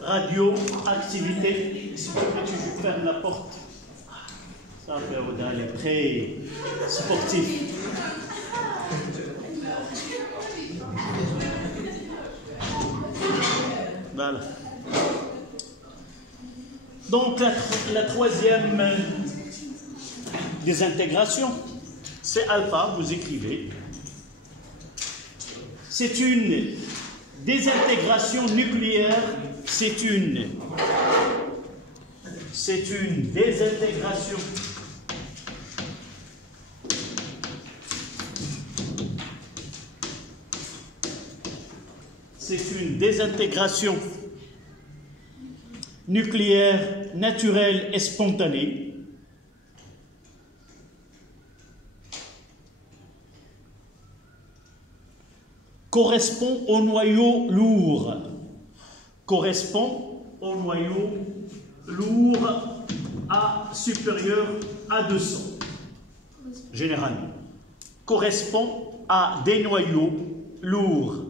Radioactivité. S'il te plaît, tu fermes la porte. Ça fait les prêts sportifs. Voilà. Donc la troisième désintégration, c'est alpha, vous écrivez. C'est une désintégration nucléaire, c'est une désintégration nucléaire naturelle et spontanée correspond au noyau lourd. Supérieur à 200, généralement. Correspond à des noyaux lourds.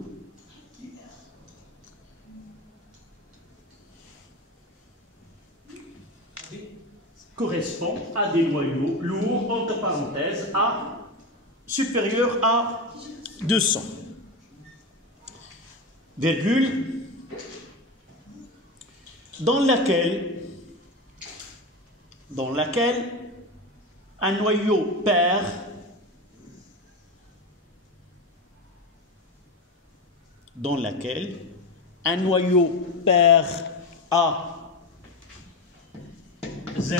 Correspond à des noyaux lourds, entre parenthèses, supérieur à 200. Virgule, dans laquelle un noyau pair A Z,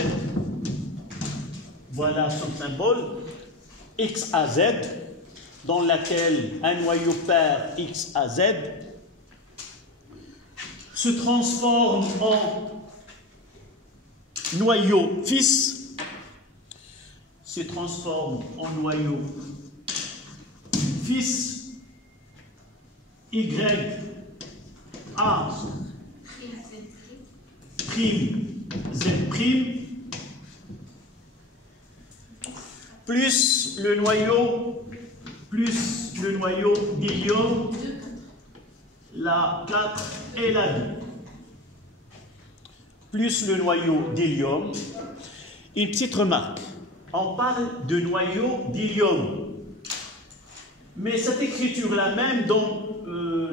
voilà son symbole, X à Z, dans laquelle un noyau pair X à Z se transforme en noyau fils, Y A prime Z prime plus le noyau d'hélium, la 4 et la 2, plus le noyau d'hélium. Une petite remarque, on parle de noyau d'hélium, mais cette écriture-là même dans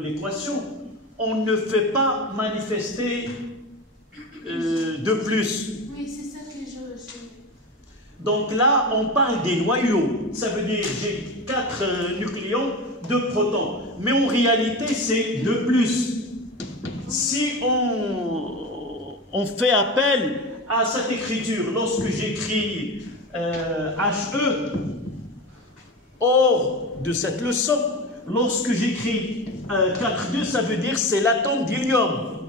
l'équation, on ne fait pas manifester de plus. Oui, c'est ça que je... Donc là, on parle des noyaux. Ça veut dire j'ai 4 nucléons, 2 protons. Mais en réalité, c'est 2 plus. Si on fait appel à cette écriture, lorsque j'écris HE, hors de cette leçon, lorsque j'écris 4,2, ça veut dire c'est l'atome d'hélium.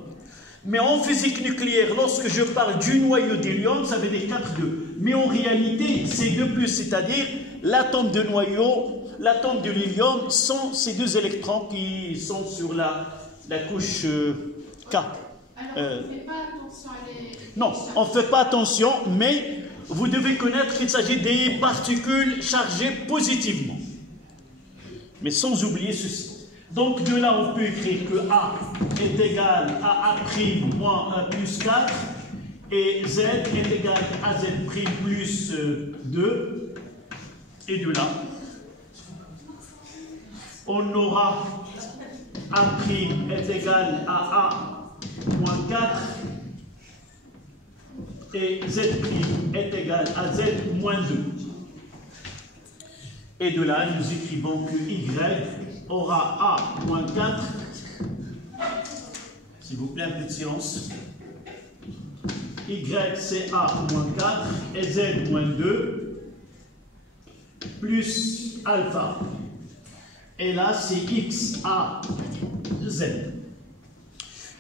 Mais en physique nucléaire, lorsque je parle du noyau d'hélium, ça veut dire 4,2. Mais en réalité, c'est 2+, c'est-à-dire l'atome de noyau, l'atome de l'hélium sont ces deux électrons qui sont sur la couche K. Alors, on ne fait pas attention à les... Non, on ne fait pas attention, mais vous devez connaître qu'il s'agit des particules chargées positivement. Mais sans oublier ceci. Donc de là, on peut écrire que A est égal à A' moins 1 plus 4 et Z est égal à Z' plus 2. Et de là, on aura A' est égal à A moins 4 et Z' est égal à Z moins 2. Et de là, nous écrivons que Y aura A moins 4, s'il vous plaît, un peu de silence. Y c'est A moins 4 et Z moins 2 plus alpha. Et là c'est X A Z.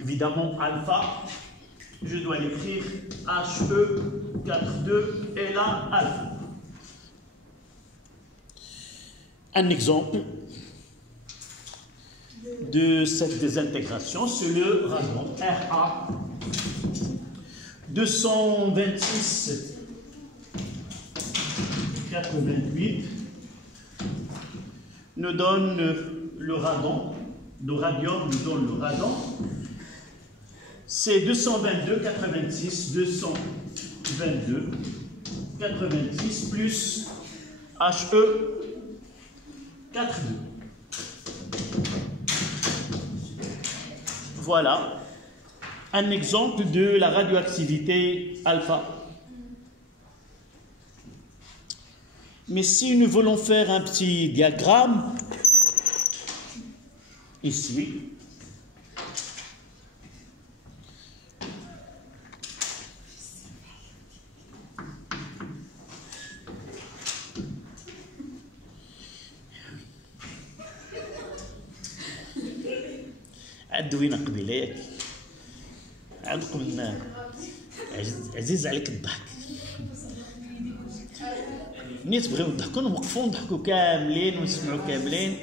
Évidemment alpha, je dois l'écrire HE 42 et là alpha. Un exemple de cette désintégration, c'est le radon Ra 226 88 nous donne le radon, le radium nous donne le radon, c'est 222 86 222 86 plus HE 4,2. Voilà un exemple de la radioactivité alpha. Mais si nous voulons faire un petit diagramme, ici, عدوينا قبيله عندكم النار عزيز عليك الضحك ملي تبغيو تضحكوا نوقفوا نضحكوا كاملين ونسمعوا كاملين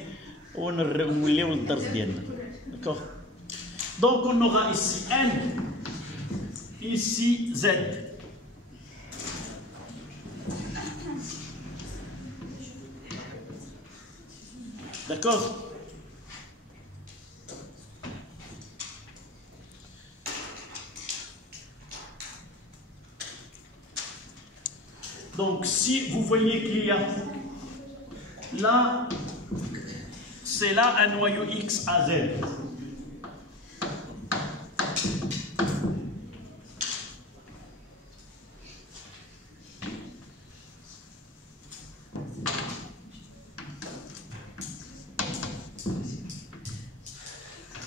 ونوليو للدرس ديالنا داكوغ دونك on aura ici N ici Z d'accord. Donc, si vous voyez qu'il y a là, c'est là un noyau X à Z.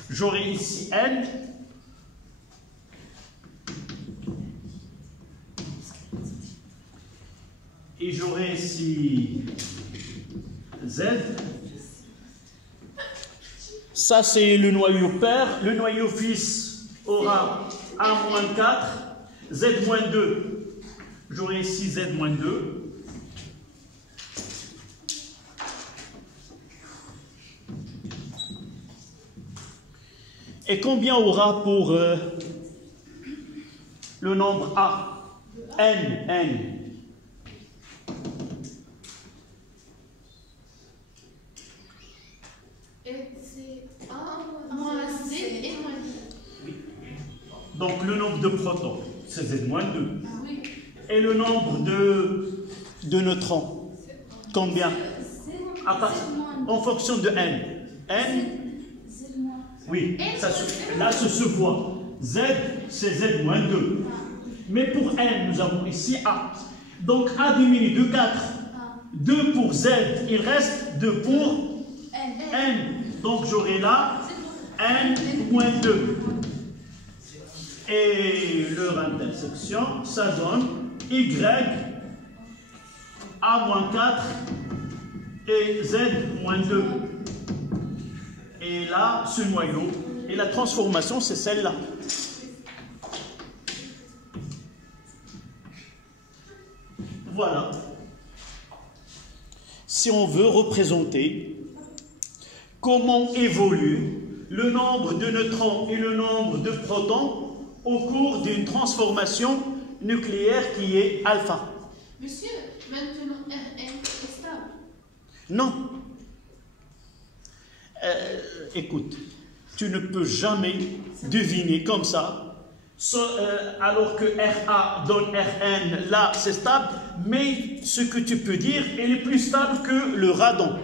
J'aurai ici N. Et j'aurai ici Z. Ça, c'est le noyau père. Le noyau fils aura A-4, Z-2. J'aurai ici Z-2. Et combien aura pour le nombre A? N. Donc le nombre de protons, c'est Z-2. Oui. Et le nombre de neutrons, combien? En fonction de N. N, oui, là ça se voit. Z, c'est Z-2. Mais pour N, nous avons ici A. Donc A diminue de 4. 2 pour Z, il reste 2 pour N. Donc j'aurai là N-2. Et leur intersection, ça donne Y A-4 et Z-2. Et là, ce noyau, et la transformation, c'est celle-là. Voilà. Si on veut représenter comment évolue le nombre de neutrons et le nombre de protons au cours d'une transformation nucléaire qui est alpha. Monsieur, maintenant Rn est stable. Non. Écoute, tu ne peux jamais deviner comme ça, alors que Ra donne Rn, là c'est stable, mais ce que tu peux dire, elle est plus stable que le radon.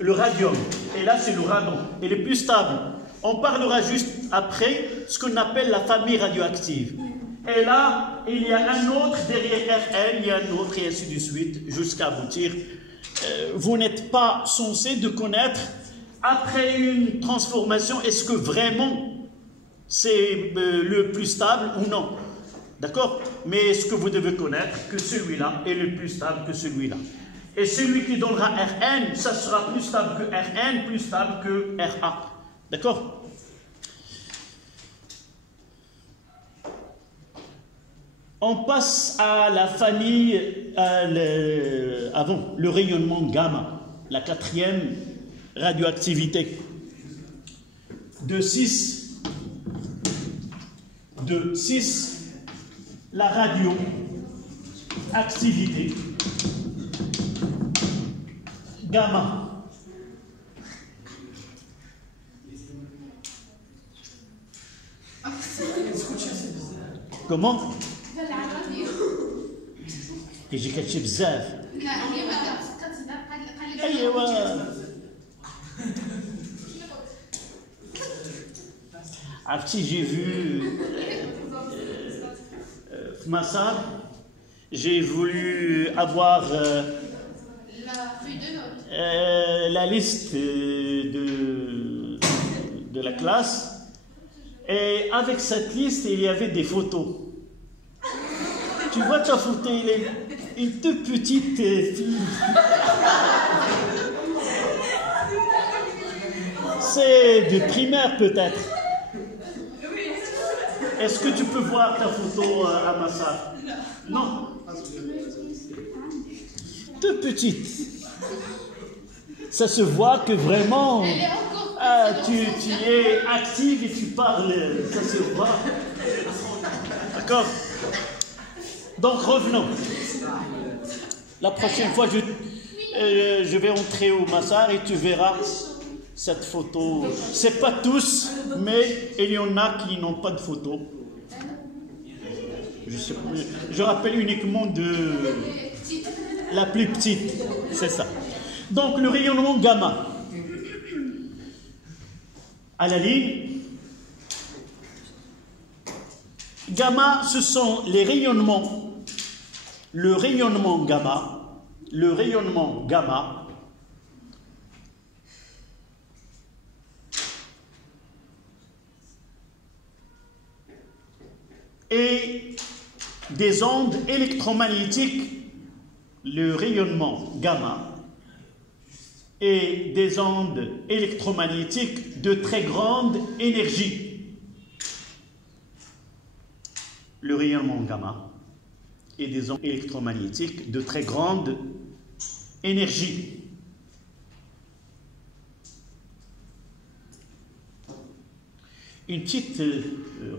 Le radium, et là c'est le radon, elle est plus stable. On parlera juste après ce qu'on appelle la famille radioactive. Et là, il y a un autre derrière Rn, il y a un autre, et ainsi de suite, jusqu'à aboutir. Vous n'êtes pas censé de connaître, après une transformation, est-ce que vraiment c'est le plus stable ou non. D'accord? Mais ce que vous devez connaître, que celui-là est le plus stable que celui-là. Et celui qui donnera Rn, ça sera plus stable que Rn, plus stable que Ra. D'accord? On passe à la famille, le rayonnement gamma, la quatrième radioactivité. De 6, la radioactivité gamma. Comment? تيجي كتشي بزاف. ايوا عرفتي j'ai vu في Massar, j'ai voulu avoir la liste de la classe, et avec cette liste il y avait des photos. Tu vois ta photo, il est une toute petite fille. C'est de primaire peut-être. Est-ce que tu peux voir ta photo à Massar? Non. Toute petite. Ça se voit que vraiment tu es active et tu parles. Ça se voit. D'accord? Donc revenons. La prochaine fois, je vais entrer au Massar et tu verras cette photo. C'est pas tous, mais il y en a qui n'ont pas de photo. Je rappelle uniquement de la plus petite, c'est ça. Donc le rayonnement gamma. À la ligne. Gamma, ce sont les rayonnements. Le rayonnement gamma et des ondes électromagnétiques, le rayonnement gamma et des ondes électromagnétiques de très grande énergie. Le rayonnement gamma et des ondes électromagnétiques de très grande énergie. Une petite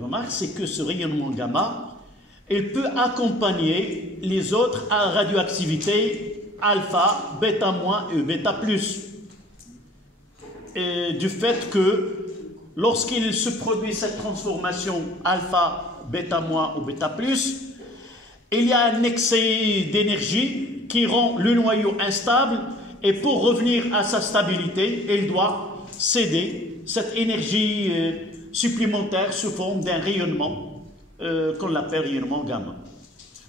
remarque, c'est que ce rayonnement gamma, il peut accompagner les autres à radioactivité alpha, bêta- et bêta+. Et du fait que lorsqu'il se produit cette transformation alpha, bêta- ou bêta+, il y a un excès d'énergie qui rend le noyau instable, et pour revenir à sa stabilité, il doit céder cette énergie supplémentaire sous forme d'un rayonnement qu'on appelle rayonnement gamma.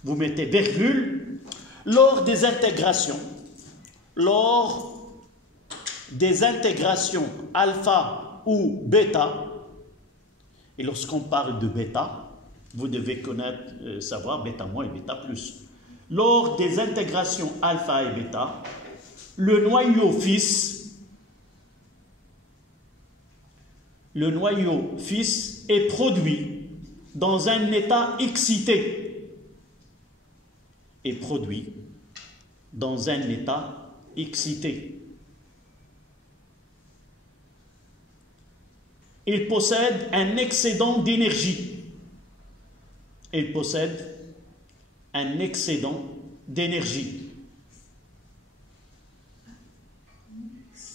Vous mettez virgule lors des intégrations alpha ou bêta, et lorsqu'on parle de bêta, vous devez connaître, savoir bêta- et bêta+. Lors des intégrations alpha et bêta, le noyau fils est produit dans un état excité. est produit dans un état excité. Il possède un excédent d'énergie. Il possède un excédent d'énergie.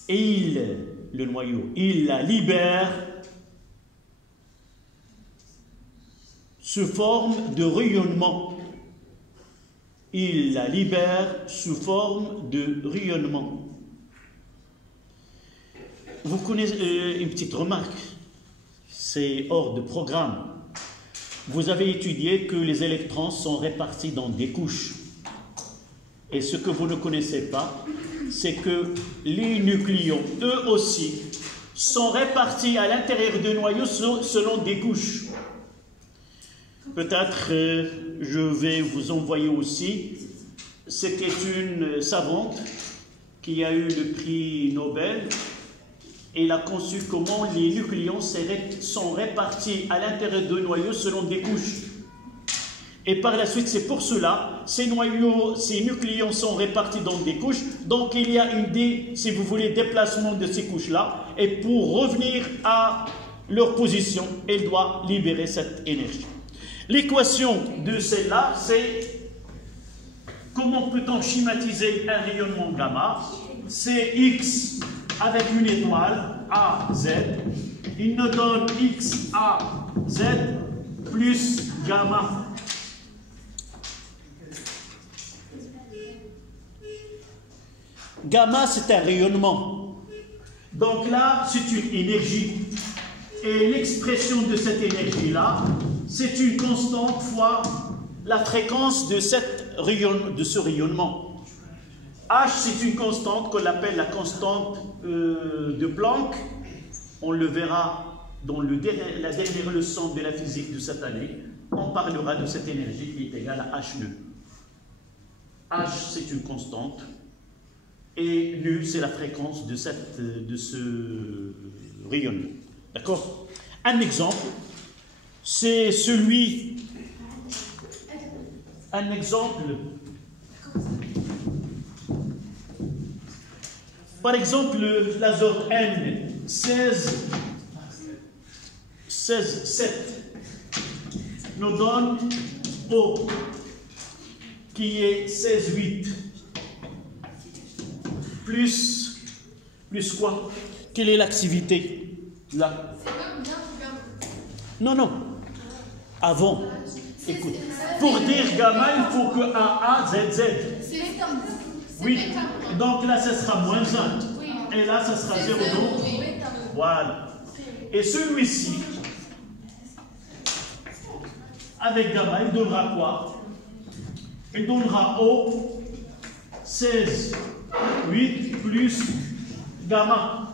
Et le noyau, il la libère sous forme de rayonnement. Il la libère sous forme de rayonnement. Vous connaissez une petite remarque, c'est hors de programme. Vous avez étudié que les électrons sont répartis dans des couches. Et ce que vous ne connaissez pas, c'est que les nucléons, eux aussi, sont répartis à l'intérieur du noyau selon des couches. Peut-être je vais vous envoyer aussi, c'était une savante qui a eu le prix Nobel. Elle a conçu comment les nucléons sont répartis à l'intérieur du noyau selon des couches. Et par la suite, c'est pour cela, ces nucléons sont répartis dans des couches, donc il y a si vous voulez, déplacement de ces couches-là, et pour revenir à leur position, elle doit libérer cette énergie. L'équation de celle-là, c'est comment peut-on schématiser un rayonnement gamma? C'est X avec une étoile, A, Z. Il nous donne X, A, Z plus gamma. Gamma, c'est un rayonnement. Donc là, c'est une énergie. Et l'expression de cette énergie-là, c'est une constante fois la fréquence de ce rayonnement. H, c'est une constante qu'on appelle la constante de Planck. On le verra dans la dernière leçon de la physique de cette année. On parlera de cette énergie qui est égale à H nœud. H, c'est une constante. Et nu, c'est la fréquence de ce rayonnement. D'accord? Un exemple, c'est celui... Un exemple... Par exemple, l'azote N, 7, nous donne O, qui est 16,8. Plus quoi? Quelle est l'activité là? Non. Avant. Écoute. Pour dire gamma, il faut que A, Z, Z. Oui. Donc là, ce sera moins 1. Et là, ce sera 0. Donc, voilà. Et celui-ci, avec gamma, il donnera quoi? Il donnera O, 16. 8 plus gamma.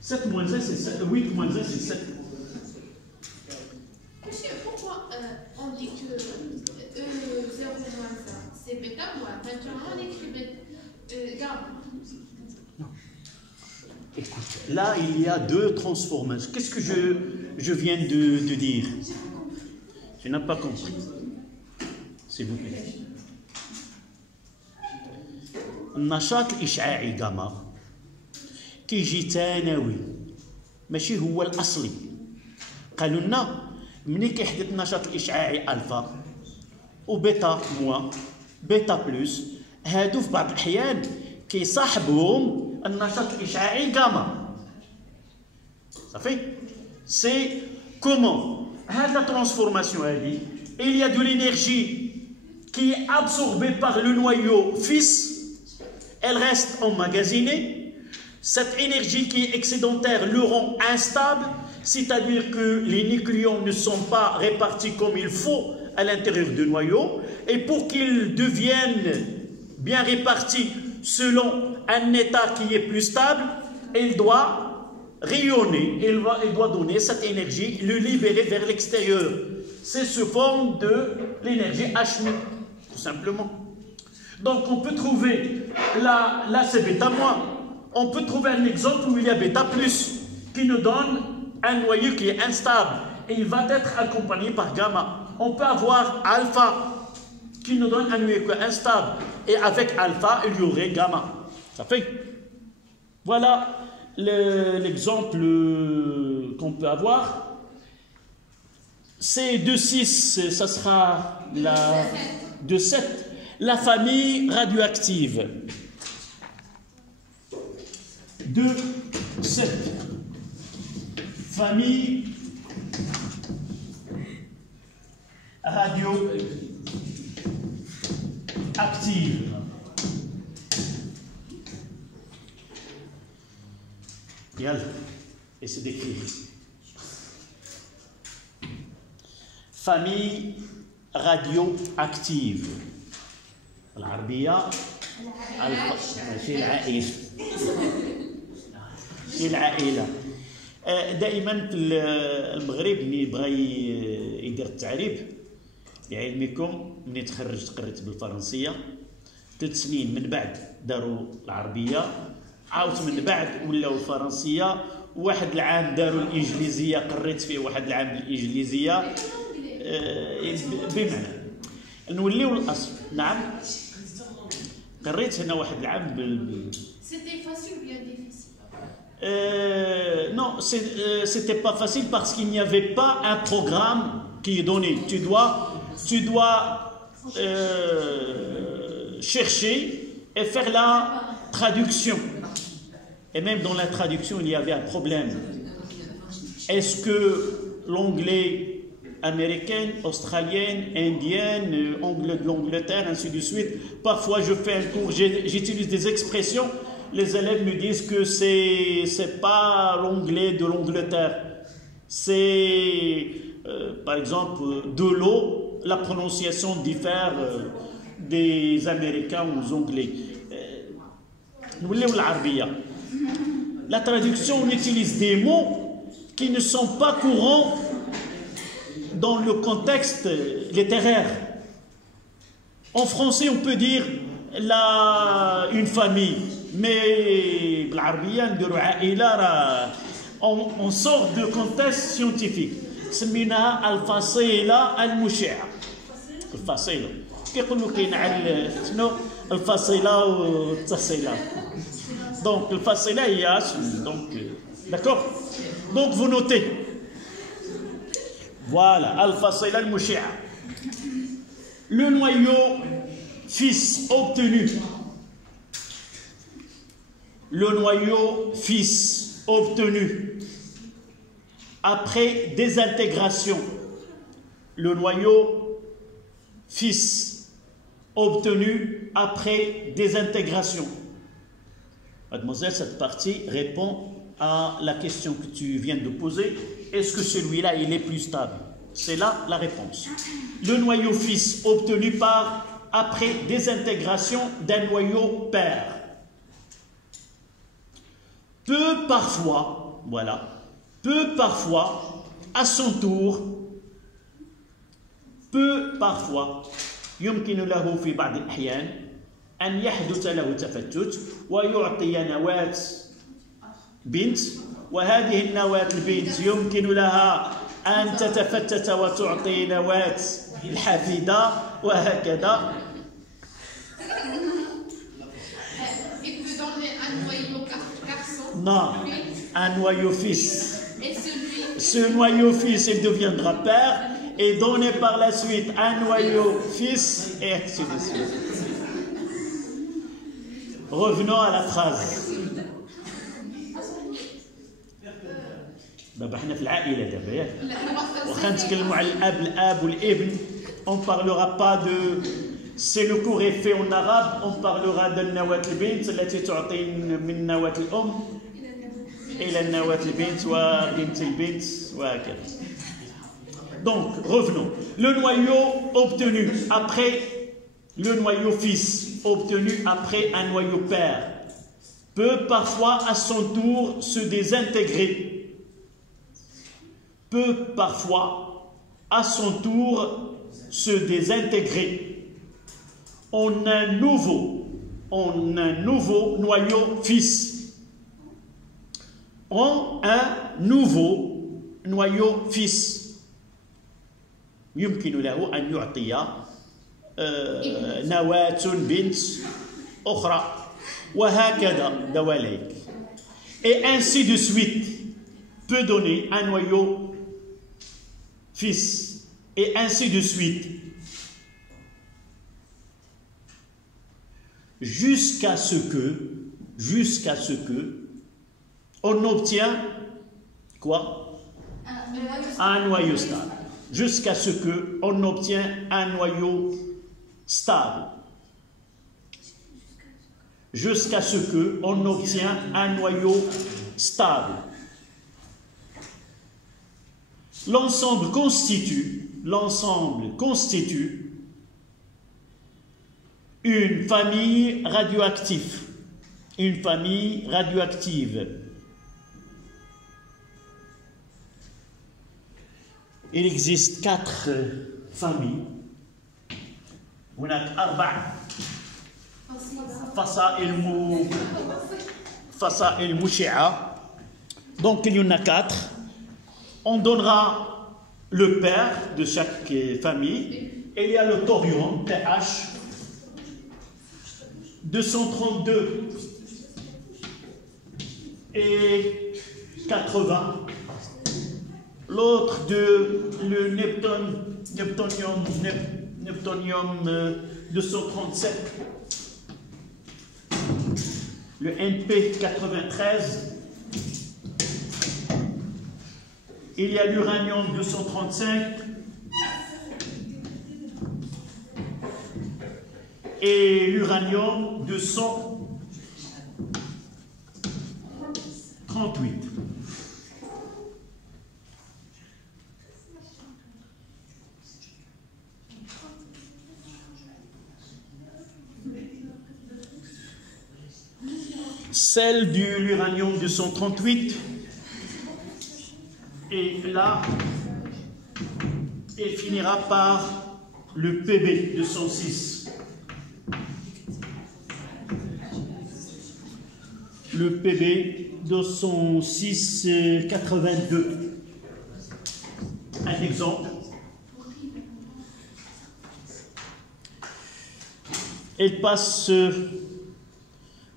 7 moins 1, c'est 7. 8 moins 1, c'est 7. Monsieur, pourquoi on dit que 0 moins 1, c'est bêta moins? Maintenant, on écrit gamma. Non. Écoute, là, il y a deux transformations. Qu'est-ce que je viens de dire? Tu n'as pas compris. S'il vous plaît. النشاط الإشعاعي جاما كيجي ثانوي ماشي هو الأصلي. قالوا لنا ملي كيحدث النشاط الإشعاعي ألفا وبيتا موا بيتا بلس، هادو في بعض الأحيان كيصاحبهم النشاط الإشعاعي جاما. صافي؟ سي كومون هاد لا ترانسفورماسيون هادي. Il y a de l'énergie qui est absorbée par le noyau fils, elle reste emmagasinée. Cette énergie qui est excédentaire le rend instable, c'est-à-dire que les nucléons ne sont pas répartis comme il faut à l'intérieur du noyau. Et pour qu'ils deviennent bien répartis selon un état qui est plus stable, il doit rayonner, il doit donner cette énergie, le libérer vers l'extérieur. C'est sous forme de l'énergie H, tout simplement. Donc on peut trouver, là c'est bêta moins, on peut trouver un exemple où il y a bêta plus, qui nous donne un noyau qui est instable. et il va être accompagné par gamma. On peut avoir alpha qui nous donne un noyau instable et avec alpha il y aurait gamma. Ça fait. Voilà l'exemple qu'on peut avoir. C'est 2,6, ça sera la 2,7. La famille radioactive. 2,7. Famille radioactive. Yalla, essayez d'écrire. Famille radioactive. العربية ماشي العائلة. ماشي العائلة. دائما في المغرب اللي بغى يدير التعريب لعلمكم ملي تخرجت قريت بالفرنسية 3 سنين من بعد داروا العربية عاود من بعد ولاو الفرنسية واحد العام داروا الإنجليزية قريت فيه واحد العام بالإنجليزية بمعنى نوليو الأصل. نعم قريت هنا واحد العام C'était facile ou bien difficile? Non, c'était pas facile parce qu'il n'y avait pas un programme qui est donné. Tu dois chercher et faire la traduction. Et même dans la traduction, il y avait un problème. Est-ce que l'anglais américaine, australienne, indienne, anglais de l'Angleterre, ainsi de suite. Parfois, je fais un cours, j'utilise des expressions. Les élèves me disent que c'est pas l'anglais de l'Angleterre. C'est, par exemple, de l'eau, la prononciation diffère des Américains aux Anglais. La traduction, on utilise des mots qui ne sont pas courants dans le contexte littéraire. En français, on peut dire une famille, mais on sort du contexte scientifique. سميناها الفصيلة المشعة. الفصيلة كيقولوا كاين على شنو الفصيلة والتصيلة. Donc الفصيلة هي donc d'accord. Donc vous notez. Voilà, الفصيلة المشعة. Le noyau fils obtenu. Le noyau fils obtenu après désintégration. Le noyau fils obtenu après désintégration. Mademoiselle, cette partie répond à la question que tu viens de poser. Est-ce que celui-là, il est plus stable? C'est là la réponse. Le noyau fils obtenu après désintégration d'un noyau père peut parfois, voilà, à son tour, يمكن له في بعض الأحيان أن يحدث له تفتت ويعطي نواة بنت، وهذه النواة البنت يمكن لها أن تتفتت وتعطي نواة الحفيدة وهكذا. Non, un noyau fils. Ce noyau fils, il deviendra père et donner par la suite un noyau fils et ainsi de suite. Revenons à la phrase. دابا حنا في العائله دابا ياك واخا نتكلموا على الاب والابن on parlera pas de si le cours est fait en arabe on parlera de النواة البنت التي تعطي من نواة الام الى النواة البنت وبنت البنت وهكذا. Donc revenons. Le noyau obtenu après le noyau fils obtenu après un noyau père peut parfois à son tour se désintégrer. Peut parfois, à son tour, se désintégrer en un nouveau noyau fils. En un nouveau noyau fils. يمكن له أن يعطي نواة بنت أخرى وهكذا دواليك. Et ainsi de suite peut donner un noyau fils. Et ainsi de suite. Jusqu'à ce que on obtient quoi? Un noyau stable. Jusqu'à ce que on obtient un noyau stable. Jusqu'à ce que on obtient un noyau stable. L'ensemble constitue une famille radioactive. Une famille radioactive. Il existe 4 familles. هناك 4 فصائل مشعة. Donc il y en a 4. On donnera le père de chaque famille. Et il y a le thorium, TH 232 et 80. L'autre le neptunium 237. Le NP 93. Il y a l'uranium 235 et l'uranium 238. Celle de l'uranium 238 et là, elle finira par le PB 206. Le PB 206 82. Un exemple. Elle passe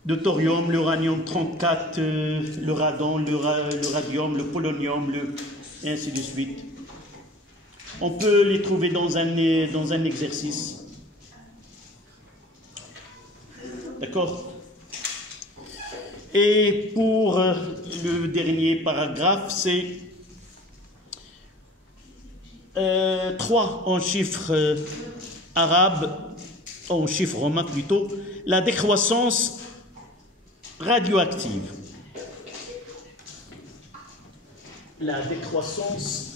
de thorium, l'uranium 34, le radon, le radium, le polonium, et ainsi de suite. On peut les trouver dans un exercice. D'accord? Et pour le dernier paragraphe, c'est 3 en chiffres arabes, en chiffres romains plutôt, la décroissance radioactive. La décroissance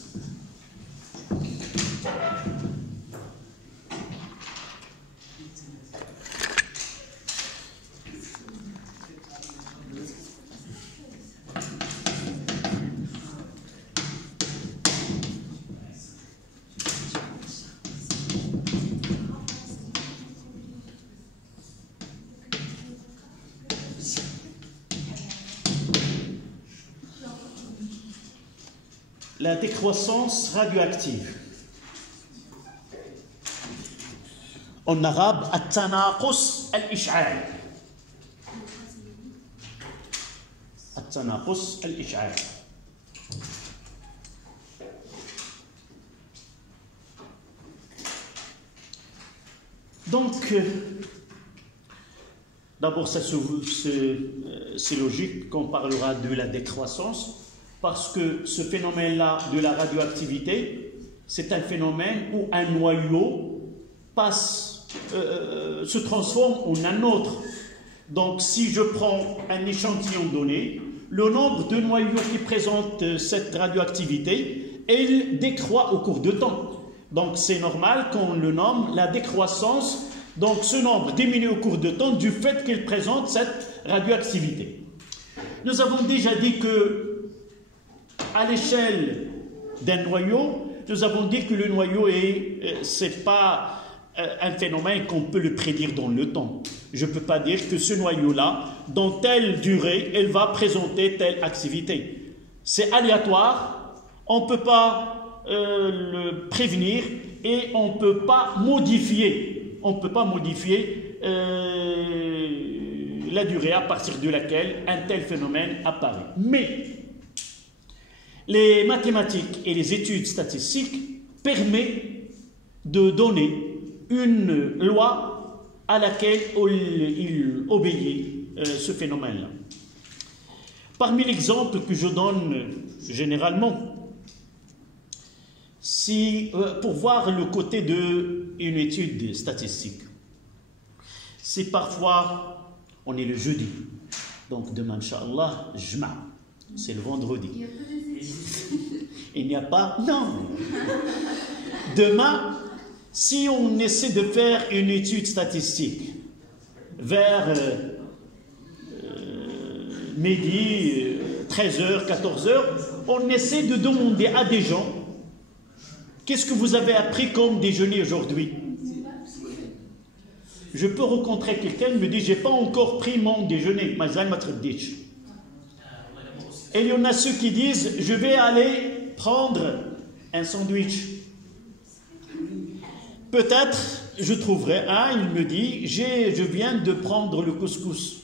la décroissance radioactive. En arabe, التناقص الإشعاعي. التناقص الإشعاعي. Donc, d'abord, c'est logique qu'on parlera de la décroissance. Parce que ce phénomène-là de la radioactivité, c'est un phénomène où un noyau se transforme en un autre. Donc si je prends un échantillon donné, le nombre de noyaux qui présentent cette radioactivité, il décroît au cours de temps. Donc c'est normal qu'on le nomme la décroissance. Donc ce nombre diminue au cours de temps du fait qu'il présente cette radioactivité. Nous avons déjà dit que à l'échelle d'un noyau, nous avons dit que le noyau c'est pas un phénomène qu'on peut le prédire dans le temps. Je ne peux pas dire que ce noyau-là, dans telle durée, elle va présenter telle activité. C'est aléatoire, on ne peut pas le prévenir et on ne peut pas modifier, la durée à partir de laquelle un tel phénomène apparaît. Mais les mathématiques et les études statistiques permettent de donner une loi à laquelle il obéit ce phénomène-là. Parmi les exemples que je donne généralement, pour voir le côté d'une étude statistique, si parfois on est le jeudi, donc demain, Inch'Allah, Jma', c'est le vendredi. Il n'y a pas, non. Demain, si on essaie de faire une étude statistique vers midi, 13h, 14h, on essaie de demander à des gens qu'est-ce que vous avez appris comme déjeuner aujourd'hui. Je peux rencontrer quelqu'un qui me dit j'ai pas encore pris mon déjeuner, et il y en a ceux qui disent je vais aller prendre un sandwich. Peut-être je trouverai un, il me dit je viens de prendre le couscous.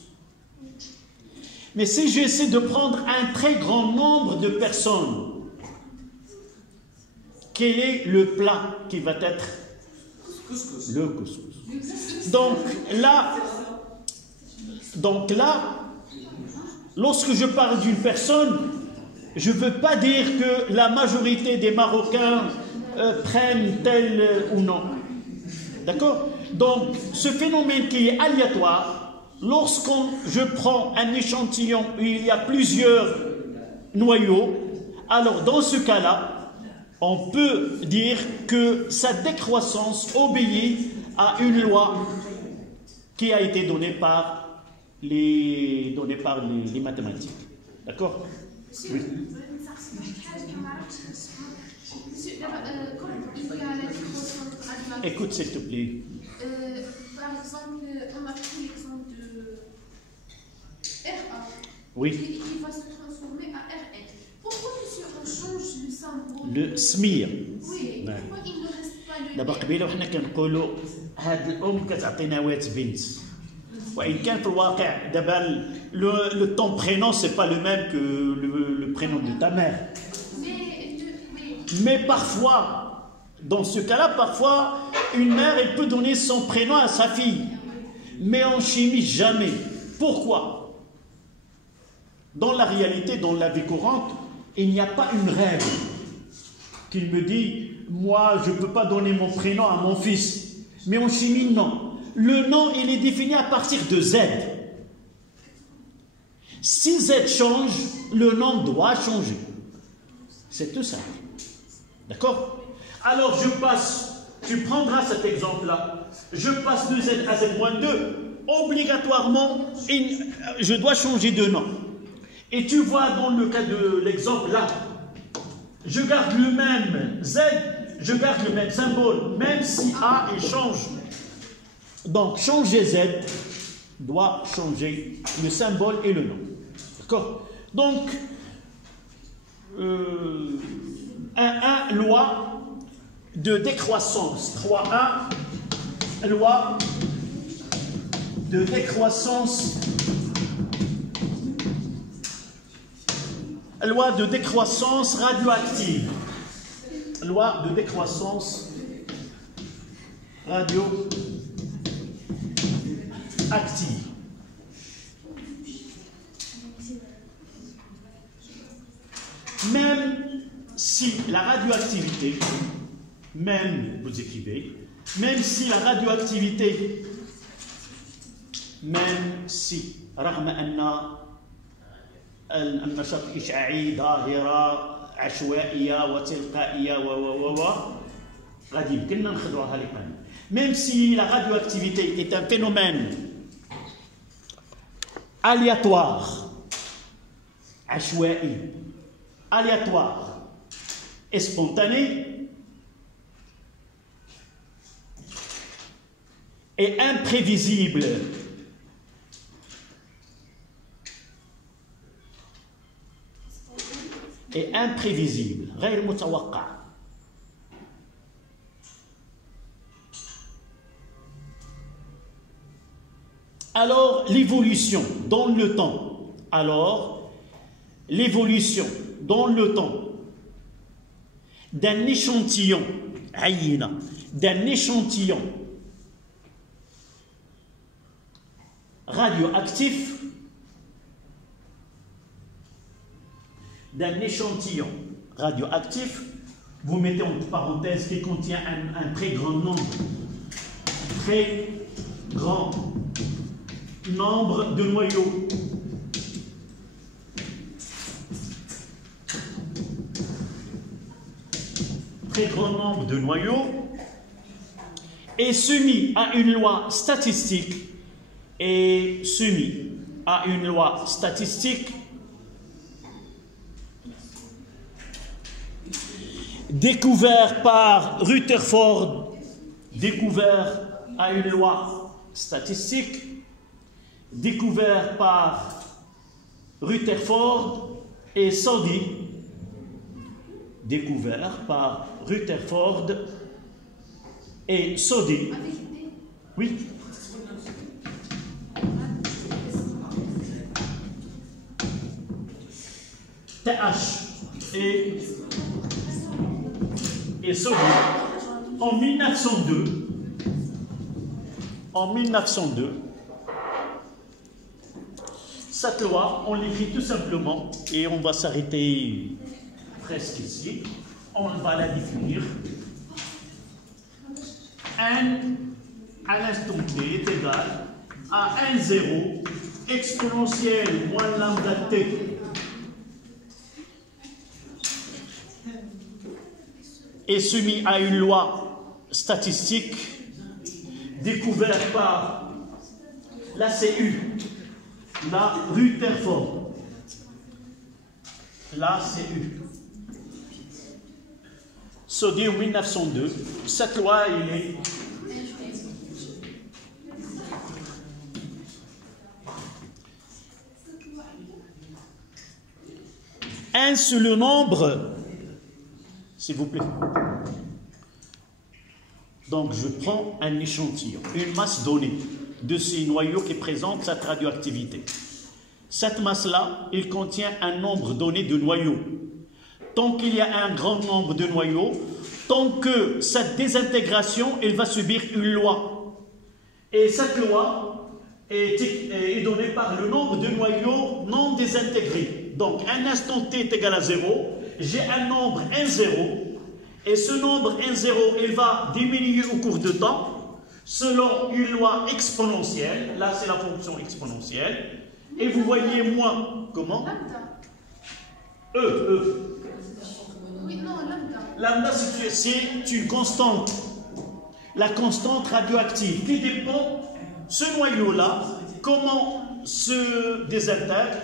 Mais si j'essaie de prendre un très grand nombre de personnes, quel est le plat qui va être? Le couscous. Donc là, lorsque je parle d'une personne, je ne veux pas dire que la majorité des Marocains prennent tel ou non. D'accord? Donc, ce phénomène qui est aléatoire, je prends un échantillon où il y a plusieurs noyaux, alors dans ce cas-là, on peut dire que sa décroissance obéit à une loi qui a été donnée par les mathématiques. D'accord? Oui. Écoute, s'il te plaît. Par exemple, on a pris l'exemple de RA. Oui. Qui va se transformer à RN. Pourquoi si on change le symbole? Le SMIR. Oui. Pourquoi il ne reste pas le دابا قبيله وحنا كنقولوا هاد الام كتعطينا وات بنت وإن كان في الواقع دابا le ton prénom c'est pas le même que le prénom de ta mère. Mais parfois, dans ce cas-là, parfois, une mère, elle peut donner son prénom à sa fille. Mais en chimie, jamais. Pourquoi? Dans la réalité, dans la vie courante, il n'y a pas une règle qui me dit, moi, je ne peux pas donner mon prénom à mon fils. Mais en chimie, non. Le nom, il est défini à partir de Z. Si Z change, le nom doit changer. C'est tout ça. D'accord? Alors tu prendras cet exemple-là. Je passe de Z à Z-2. Obligatoirement, je dois changer de nom. Et tu vois dans le cas de l'exemple là, je garde le même Z, je garde le même symbole, même si A il change. Donc changer Z doit changer le symbole et le nom. D'accord? Donc, 1.1, loi de décroissance. 3.1, loi de décroissance. Loi de décroissance radioactive. Loi de décroissance radioactive. Même si la radioactivité, vous écrivez, même si la radioactivité, même si رغم أن النشاط الإشعاعي ظاهرة عشوائية وتلقائية غادي يمكننا نخضعوها للقانون. Même si la radioactivité est un phénomène aléatoire, عشوائي, aléatoire et spontané et imprévisible. Et imprévisible, غير متوقع. Alors, l'évolution dans le temps. Alors, l'évolution dans le temps d'un échantillon, d'un échantillon radioactif, vous mettez entre parenthèses qui contient un très grand nombre de noyaux. Très grand nombre de noyaux est soumis à une loi statistique découvert par Rutherford, et Soddy, oui, TH et Soddy en 1902. Cette loi, on l'écrit tout simplement, et on va s'arrêter presque ici. On va la définir. N à l'instant t est égal à 1,0 exponentielle moins lambda t est soumis à une loi statistique découverte par la CU, la Rutherford, la CU. Soddy en 1902, cette loi, il est un seul nombre, s'il vous plaît. Donc, je prends un échantillon, une masse donnée de ces noyaux qui présentent cette radioactivité. Cette masse-là, il contient un nombre donné de noyaux. Tant qu'il y a un grand nombre de noyaux, tant que cette désintégration, elle va subir une loi. Et cette loi est donnée par le nombre de noyaux non désintégrés. Donc, un instant t est égal à 0, j'ai un nombre 1,0, et ce nombre 1,0, il va diminuer au cours de temps, selon une loi exponentielle. Là, c'est la fonction exponentielle. Et vous voyez moins, comment? Oui, non, lambda. Lambda, c'est une constante. La constante radioactive qui dépend, ce noyau-là, comment se désintègre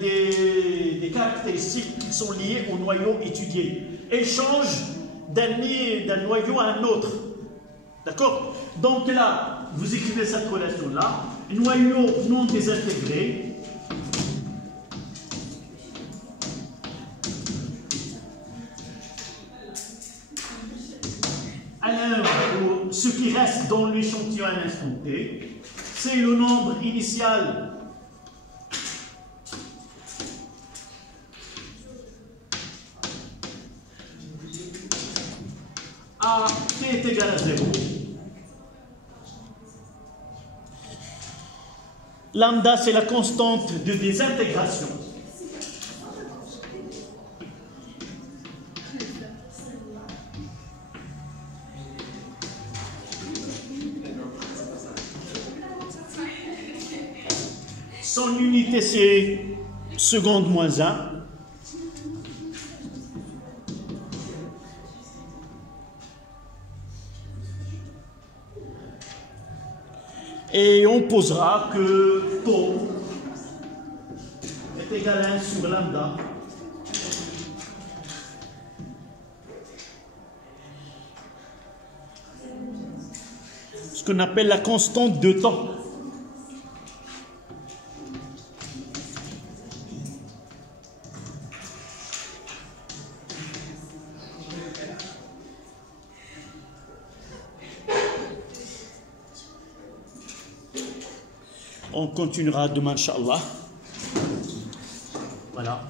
des caractéristiques qui sont liées au noyau étudié. Elle change d'un noyau à un autre. D'accord? Donc là, vous écrivez cette relation-là. Noyau non désintégré. Alors, ce qui reste dans l'échantillon à l'instant T, c'est le nombre initial à t est égal à 0. Lambda, c'est la constante de désintégration. Son unité, c'est seconde moins 1. Et on posera que tau est égal à 1 sur lambda. Ce qu'on appelle la constante de temps. On continuera demain, Inch'Allah. Voilà.